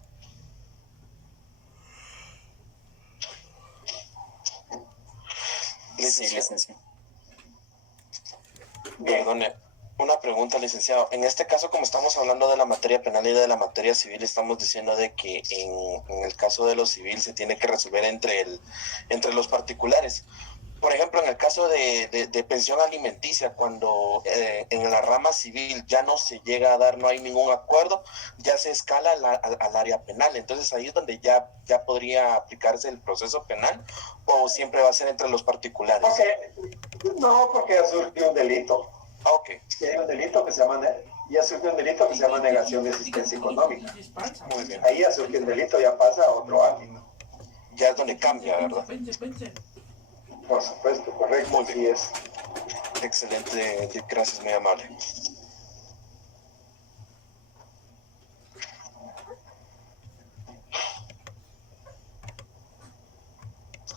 Licenciado. Perdone, una pregunta, licenciado. En este caso, como estamos hablando de la materia penal y de la materia civil, estamos diciendo de que en el caso de lo civil se tiene que resolver entre los particulares. Por ejemplo, en el caso de pensión alimenticia, cuando en la rama civil ya no se llega a dar, no hay ningún acuerdo, ya se escala al área penal. Entonces ahí es donde ya podría aplicarse el proceso penal, o siempre va a ser entre los particulares. Porque ya surgió un delito. Ok. Ya surgió un delito que se llama negación de asistencia económica. Muy bien. Ahí ya surgió un delito, ya pasa a otro ámbito. Ya es donde cambia, ¿verdad? Por supuesto, correcto, así es. Excelente, gracias, muy amable.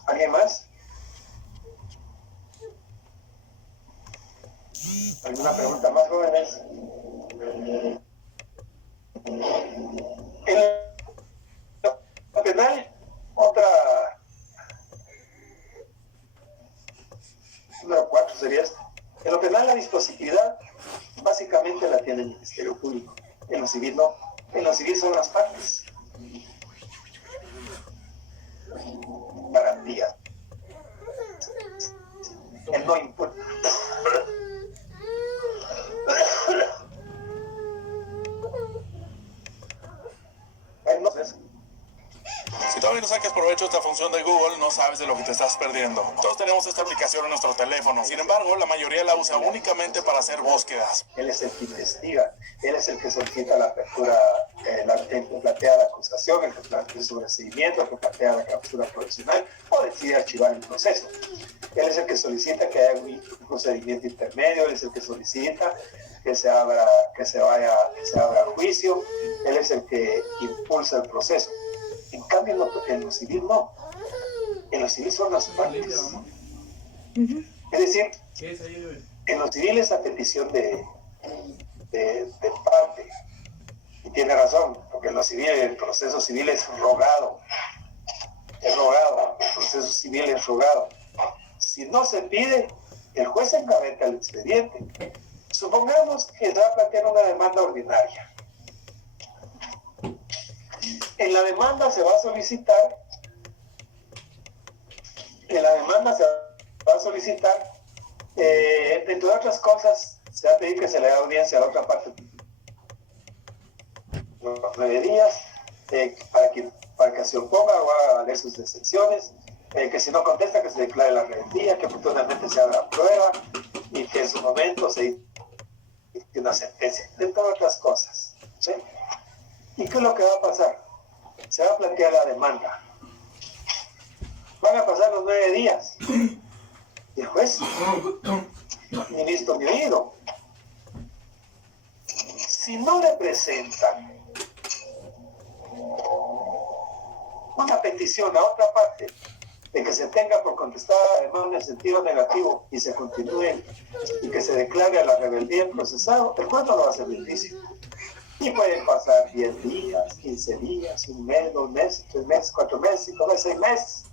¿Alguien más? ¿Alguna pregunta más, jóvenes? En lo penal, número 4 sería esto. En lo penal, la dispositividad básicamente la tiene el Ministerio Público. En lo civil no. En lo civil son las partes. Garantía. Él no impone. Si todavía no sacas provecho de esta función de Google, no sabes de lo que te estás perdiendo. Todos tenemos esta aplicación en nuestro teléfono. Sin embargo, la mayoría la usa únicamente para hacer búsquedas. Él es el que investiga, él es el que solicita la apertura, el que plantea la acusación, el que plantea el sobreseimiento, el que plantea la captura provisional o decide archivar el proceso. Él es el que solicita que haya un procedimiento intermedio, él es el que solicita que se abra juicio, él es el que impulsa el proceso. En cambio, en lo civil no. En lo civil son las partes. Es decir, en lo civil es a petición de parte. Y tiene razón, porque en lo civil, el proceso civil es rogado. El proceso civil es rogado. Si no se pide, el juez encabeza el expediente. Supongamos que se va a plantear una demanda ordinaria. En la demanda se va a solicitar, entre otras cosas, se va a pedir que se le dé audiencia a la otra parte. 9 días, para que se oponga o haga valer sus excepciones, que si no contesta que se declare la rebeldía, que oportunamente se haga la prueba y que en su momento se dicte una sentencia, de todas otras cosas, ¿sí? ¿Y qué es lo que va a pasar? Se va a plantear la demanda. Van a pasar los 9 días. Y el juez, ni visto ni oído. Si no le presentan una petición a otra parte de que se tenga por contestada además en el sentido negativo y se continúe y que se declare a la rebeldía en procesado, el juez no lo va a hacer difícil. Y pueden pasar 10 días, 15 días, 1 mes, 2 meses, 3 meses, 4 meses, 5 meses, 6 meses.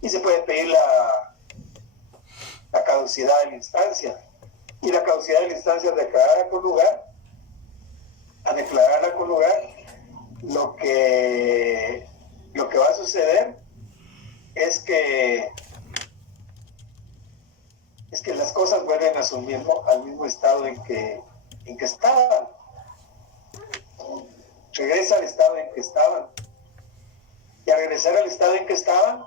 Y se puede pedir la caducidad de la instancia. Y la caducidad de la instancia es declararla con lugar. A declararla con lugar, lo que va a suceder es que las cosas vuelven a al mismo estado en que estaban. Regresa al estado en que estaban. Y al regresar al estado en que estaban,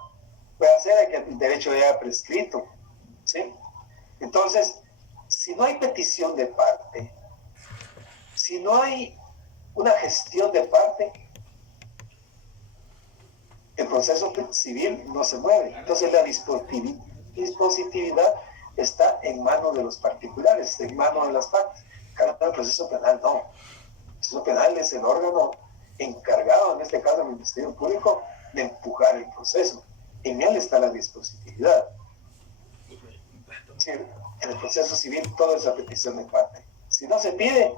puede hacer que el derecho haya prescrito, ¿sí? Entonces, si no hay petición de parte, si no hay una gestión de parte, el proceso civil no se mueve. Entonces la dispositividad está en manos de los particulares, en manos de las partes. El proceso penal no. El proceso penal es el órgano encargado, en este caso el Ministerio Público, de empujar el proceso. En él está la dispositividad. Sí, en el proceso civil todo es a petición de parte. Si no se pide,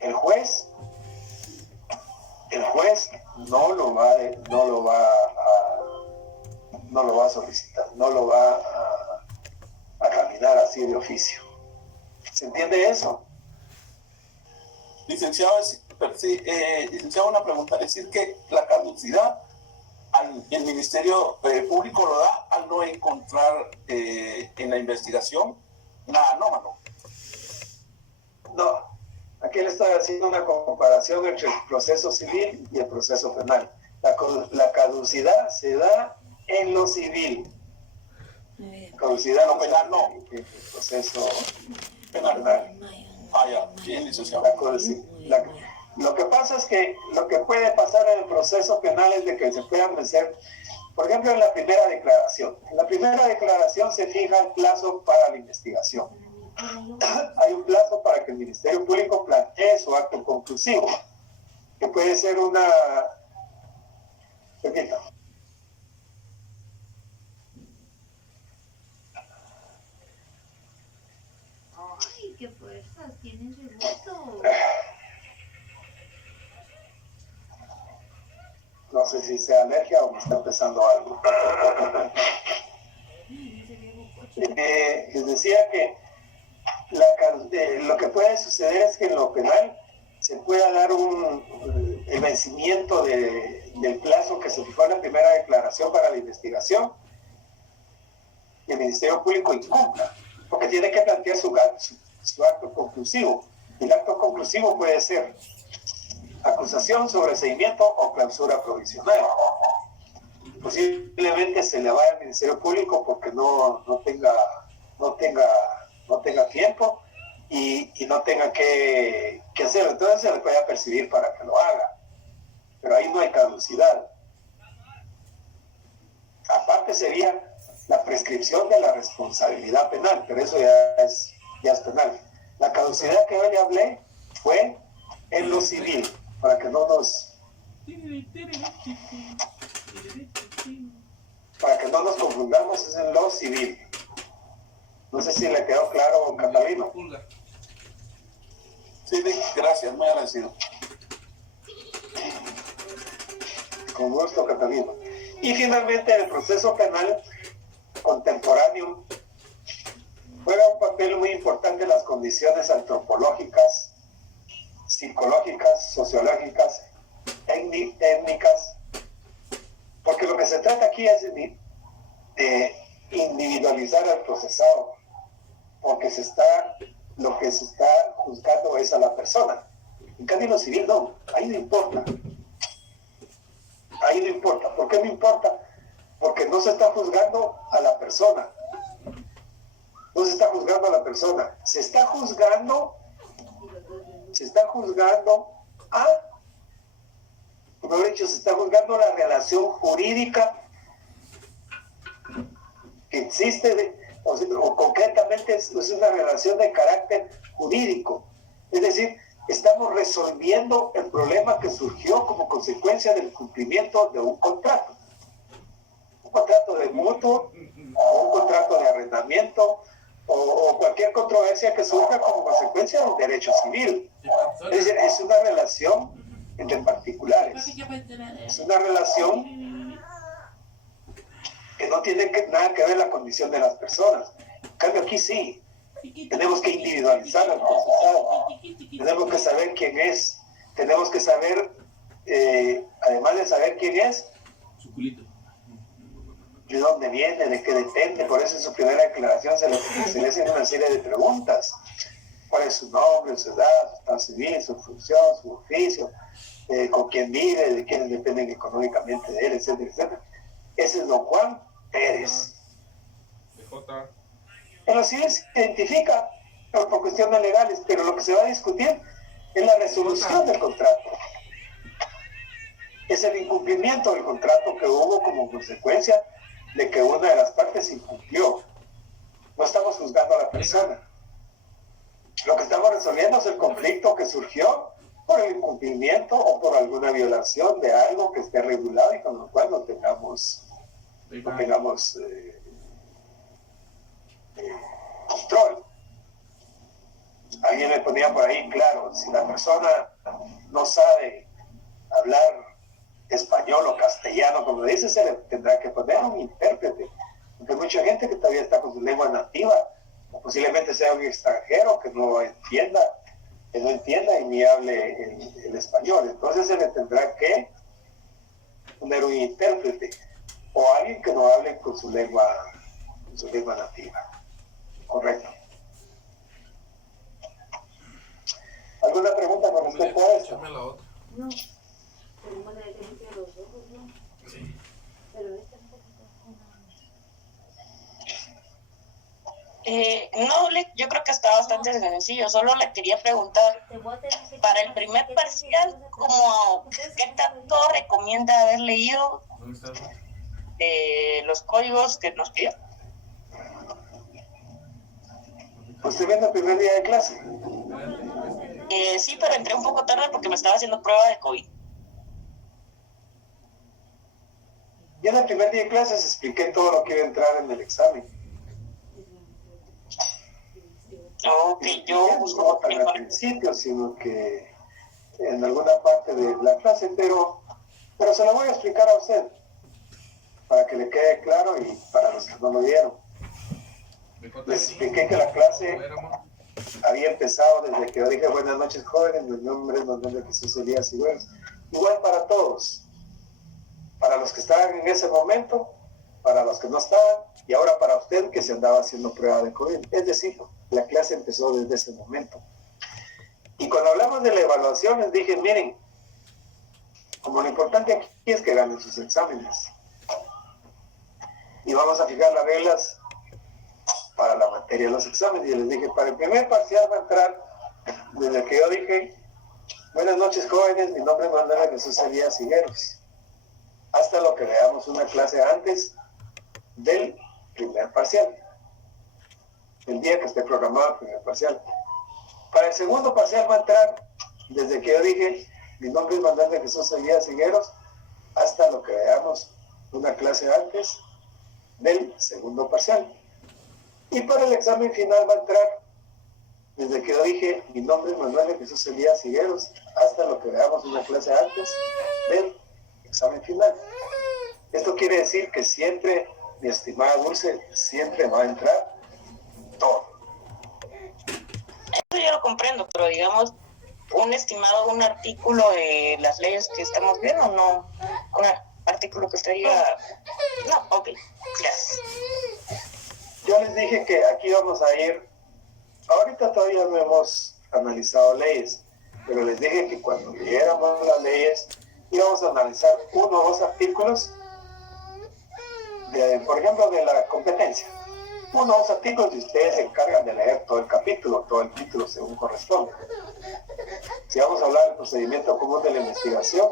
el juez no lo va a solicitar, no lo va a caminar así de oficio. ¿Se entiende eso? Licenciado, licenciado, una pregunta. Es decir, que la caducidad el Ministerio Público lo da al no encontrar en la investigación nada anómalo. No, aquí le estoy haciendo una comparación entre el proceso civil y el proceso penal. La caducidad se da en lo civil. Caducidad no penal, no. El proceso penal. Ah, ya, bien, licenciado. Lo que pasa es que lo que puede pasar en el proceso penal es de que se puedan vencer, por ejemplo, en la primera declaración. En la primera declaración se fija el plazo para la investigación. Hay un plazo para que el Ministerio Público plantee su acto conclusivo, que puede ser una... Repito. Ay, qué fuerzas tienes de voto. No sé si sea alergia o me está empezando algo. Les decía que lo que puede suceder es que en lo penal se pueda dar el vencimiento del plazo que se fijó en la primera declaración para la investigación y el Ministerio Público incumpla, porque tiene que plantear su acto conclusivo. Y el acto conclusivo puede ser acusación, sobreseimiento o clausura provisional. Posiblemente se le vaya al Ministerio Público porque no tenga tiempo y no tenga que hacerlo. Entonces se le puede percibir para que lo haga. Pero ahí no hay caducidad. Aparte sería la prescripción de la responsabilidad penal, pero eso ya es penal. La caducidad que hoy le hablé fue en lo civil, para que no nos confundamos, es en lo civil. No sé si le quedó claro, Catalino. Sí, gracias, muy agradecido. Con gusto, Catalino. Y finalmente, el proceso penal contemporáneo juega un papel muy importante en las condiciones antropológicas, psicológicas, sociológicas, étnicas, porque lo que se trata aquí es de individualizar al procesado, porque lo que se está juzgando es a la persona. En cambio, lo civil no, ahí no importa. Ahí no importa. ¿Por qué no importa? Porque no se está juzgando a la persona. No se está juzgando a la persona. Se está juzgando a, mejor dicho, se está juzgando la relación jurídica que existe, o concretamente es una relación de carácter jurídico. Es decir, estamos resolviendo el problema que surgió como consecuencia del cumplimiento de un contrato. Un contrato de mutuo, o un contrato de arrendamiento, o cualquier controversia que surja como consecuencia del derecho civil. Es decir, es una relación entre particulares. Es una relación que no tiene nada que ver la condición de las personas. En cambio, aquí sí. Tenemos que individualizar al procesado. Tenemos que saber quién es. Tenemos que saber, además de saber quién es, de dónde viene, de qué depende. Por eso en su primera declaración se le hacen una serie de preguntas. ¿Cuál es su nombre, su edad, su estado civil, su función, su oficio, con quién vive, de quiénes dependen económicamente de él, etcétera, etcétera? Ese es don Juan Pérez. En lo civil se identifica por cuestiones legales, pero lo que se va a discutir es la resolución del contrato. Es el incumplimiento del contrato que hubo como consecuencia de que una de las partes incumplió. No estamos juzgando a la persona. Lo que estamos resolviendo es el conflicto que surgió por el incumplimiento o por alguna violación de algo que esté regulado y con lo cual no tengamos control. Alguien me ponía por ahí, claro, si la persona no sabe hablar español o castellano, como dice, se le tendrá que poner un intérprete, porque hay mucha gente que todavía está con su lengua nativa, o posiblemente sea un extranjero que no entienda y ni hable el español. Entonces se le tendrá que poner un intérprete o alguien que no hable con su lengua nativa. Correcto. ¿Alguna pregunta con respecto a esto? No. Tenemos la diferencia de los ojos, ¿no? Sí. Pero esta es un poquito... yo creo que está bastante sencillo. Solo le quería preguntar, para el primer parcial, ¿qué tanto recomienda haber leído los códigos que nos pidió? ¿Usted viene el primer día de clase? Sí, pero entré un poco tarde porque me estaba haciendo prueba de COVID. Yo en el primer día de clases expliqué todo lo que iba a entrar en el examen. Ok, yo no tan al principio, sino que en alguna parte de la clase, pero se lo voy a explicar a usted para que le quede claro y para los que no lo vieron. Les expliqué que la clase había empezado desde que yo dije buenas noches jóvenes, mi nombre es Manuel Jesús Elías Higueros. Igual para todos, para los que estaban en ese momento, para los que no estaban, y ahora para usted que se andaba haciendo prueba de COVID. Es decir, la clase empezó desde ese momento. Y cuando hablamos de la evaluación, les dije, miren, como lo importante aquí es que ganen sus exámenes. Y vamos a fijar las reglas para la materia de los exámenes. Y les dije, para el primer parcial va a entrar, desde que yo dije, buenas noches jóvenes, mi nombre es Manuel Jesús Elías Higueros, hasta lo que veamos una clase antes del primer parcial, el día que esté programado el primer parcial. Para el segundo parcial va a entrar, desde que yo dije, mi nombre es Manuel Jesús Elías Higueros, hasta lo que veamos una clase antes del segundo parcial. Y para el examen final va a entrar, desde que yo dije, mi nombre es Manuel Jesús Elías Higueros, hasta lo que veamos una clase antes del examen final. Esto quiere decir que siempre, mi estimada Dulce, siempre va a entrar todo. Eso yo lo comprendo, pero digamos, un estimado, un artículo de las leyes que estamos viendo, no, un artículo que usted diga, no, ok, gracias. Yo les dije que aquí vamos a ir, ahorita todavía no hemos analizado leyes, pero les dije que cuando leyéramos las leyes íbamos a analizar 1 o 2 artículos, por ejemplo, de la competencia. 1 o 2 artículos y ustedes se encargan de leer todo el título según corresponde. Si vamos a hablar del procedimiento común de la investigación,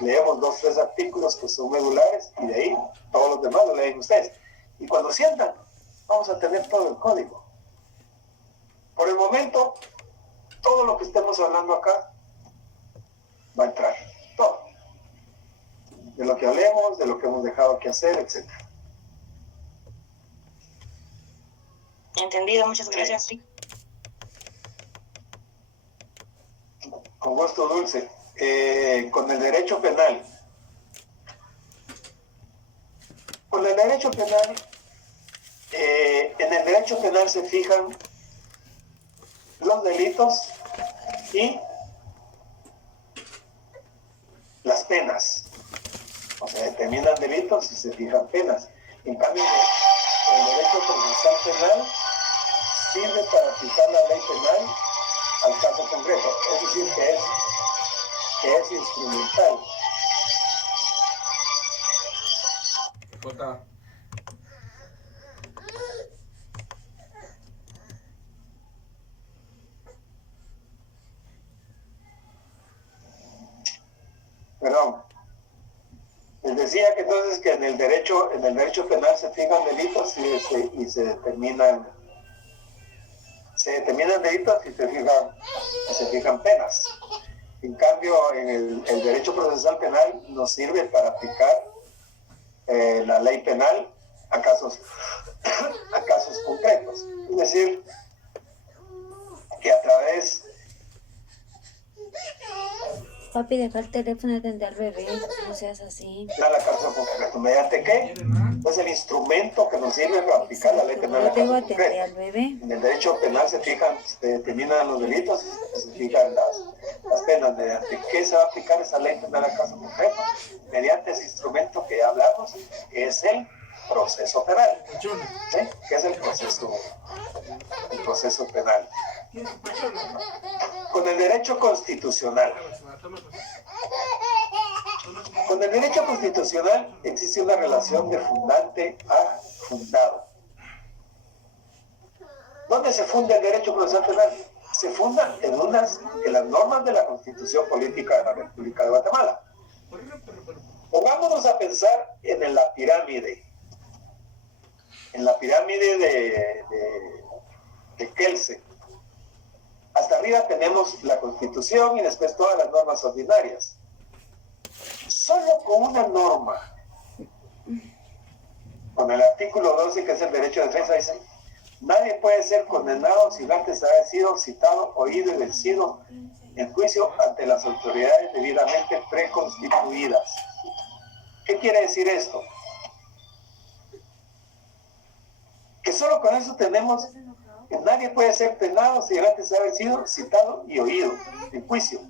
leemos 2 o 3 artículos que son medulares y de ahí todos los demás lo leen ustedes. Y cuando sientan, vamos a tener todo el código. Por el momento, todo lo que estemos hablando acá va a entrar. Todo. De lo que hablemos, de lo que hemos dejado que hacer, etc. Entendido, muchas gracias. Con gusto, Dulce. Con el derecho penal. Con el derecho penal, en el derecho penal se fijan los delitos y las penas. O sea, determinan delitos y se fijan penas. En cambio, el derecho procesal penal sirve para fijar la ley penal al caso concreto, es decir, que es instrumental. Perdón. Les decía que entonces que en el derecho penal se fijan delitos y se determinan delitos y se fijan penas. En cambio, en el derecho procesal penal nos sirve para aplicar la ley penal a casos concretos. Es decir, que a través... Papi, deja el teléfono y atender al bebé, no seas así. La caso concreto. ¿Mediante qué? Es el instrumento que nos sirve para aplicar la ley penal al caso concreto. Al bebé. En el derecho penal se determinan los delitos, se fijan las penas. ¿Mediante qué se va a aplicar esa ley penal al caso concreto? Mediante ese instrumento que ya hablamos, que es el proceso penal. ¿Sí? ¿Qué es el proceso penal? Con el derecho constitucional. Con el derecho constitucional existe una relación de fundante a fundado. ¿Dónde se funda el derecho procesal penal? Se funda en las normas de la Constitución Política de la República de Guatemala. Pongámonos a pensar en la pirámide. En la pirámide de Kelsen. Hasta arriba tenemos la Constitución y después todas las normas ordinarias. Solo con una norma, con el artículo 12, que es el derecho de defensa, dice: nadie puede ser condenado sin antes haber sido citado, oído y vencido en juicio ante las autoridades debidamente preconstituidas. ¿Qué quiere decir esto? Que solo con eso tenemos que nadie puede ser penado sin antes haber sido citado y oído en juicio.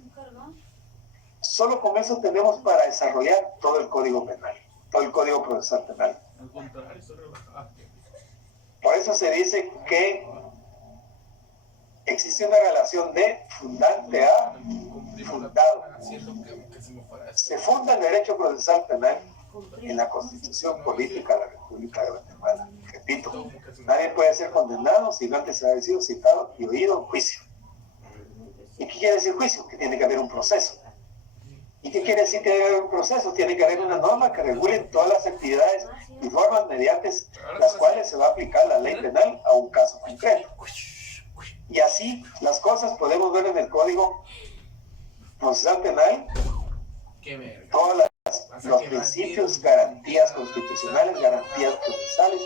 Solo con eso tenemos para desarrollar todo el Código Penal, todo el Código Procesal Penal. Por eso se dice que existe una relación de fundante a fundado. Se funda el derecho procesal penal en la Constitución Política de la República de Guatemala. Repito, nadie puede ser condenado sin antes haber sido citado y oído en juicio. ¿Y qué quiere decir juicio? Que tiene que haber un proceso. ¿Y qué quiere decir que debe haber un proceso? Tiene que haber una norma que regule todas las actividades y formas mediante las cuales se va a aplicar la ley penal a un caso concreto. Y así las cosas podemos ver en el Código Procesal Penal todos los principios, garantías constitucionales, garantías procesales,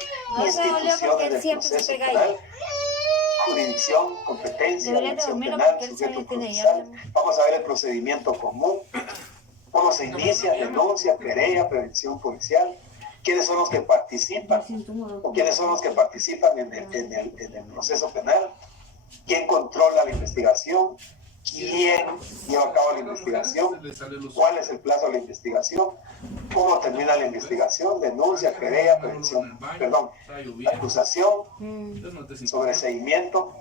instituciones del proceso penal, jurisdicción, competencia, elección penal, sujeto procesal. Vamos a ver el procedimiento común, cómo se inicia, denuncia, querella, prevención policial, quiénes son los que participan o quiénes son los que participan en el proceso penal, quién controla la investigación, quién lleva a cabo la investigación, cuál es el plazo de la investigación, cómo termina la investigación, denuncia, querella, prevención, acusación, sobreseimiento,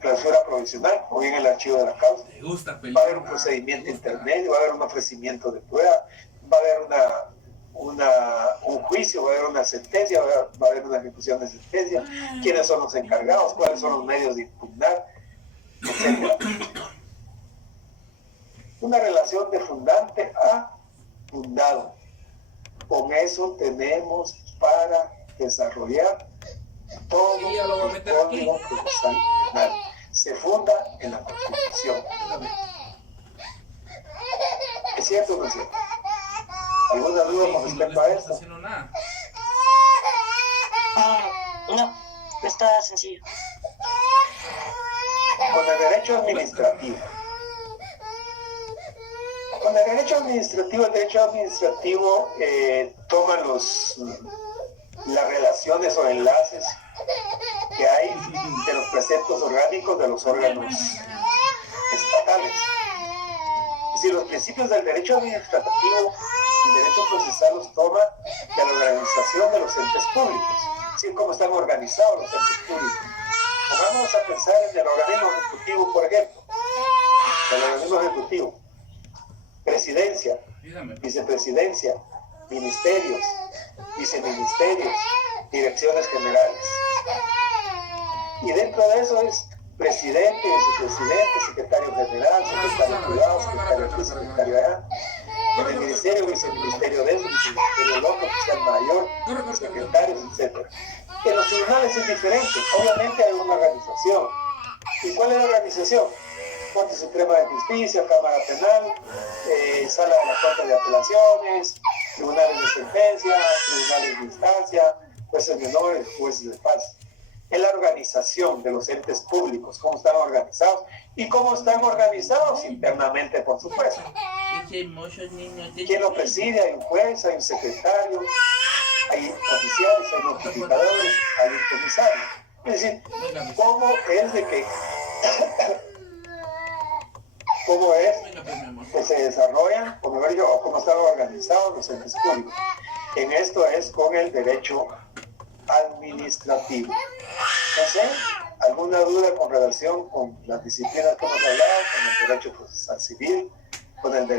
clausura provisional o bien el archivo de la causa. Va a haber un procedimiento intermedio, va a haber un ofrecimiento de prueba, va a haber un juicio, va a haber una sentencia, va a haber una ejecución de sentencia, quiénes son los encargados, cuáles son los medios de impugnar, etc. Una relación de fundante a fundado. Con eso tenemos para desarrollar todo el Código Procesal Penal. Se funda en la Constitución. ¿Es cierto o no es cierto? ¿Alguna duda con respecto a esto? No, está sencillo. Con el derecho administrativo. Con el derecho administrativo toma las relaciones o enlaces que hay de los preceptos orgánicos de los órganos estatales. Es decir, los principios del derecho administrativo, el derecho procesal los toma de la organización de los entes públicos, es decir, cómo están organizados los entes públicos. Vamos a pensar en el organismo ejecutivo, por ejemplo. El organismo ejecutivo. Presidencia, vicepresidencia, ministerios, viceministerios, direcciones generales. Y dentro de eso es presidente, vicepresidente, secretario general, secretario privado, secretario aquí, secretario allá. En el ministerio, viceministerio de eso, viceministerio del otro, oficial mayor, secretarios, etc. En los tribunales es diferente. Obviamente hay una organización. ¿Y cuál es la organización? Corte Suprema de Justicia, Cámara Penal, Sala de la Corte de Apelaciones, Tribunales de Sentencia, Tribunales de Instancia, jueces menores, jueces de paz. Es la organización de los entes públicos, cómo están organizados y cómo están organizados internamente, por supuesto. ¿Quién lo preside? Hay un juez, hay un secretario, hay oficiales, hay notificadores, hay un comisario. Es decir, cómo es de que cómo es que se desarrollan, como ver yo, o cómo están organizados los entes públicos. En esto es con el derecho administrativo. No sé, ¿alguna duda con relación con las disciplinas que hemos hablado, con el derecho procesal civil, con el derecho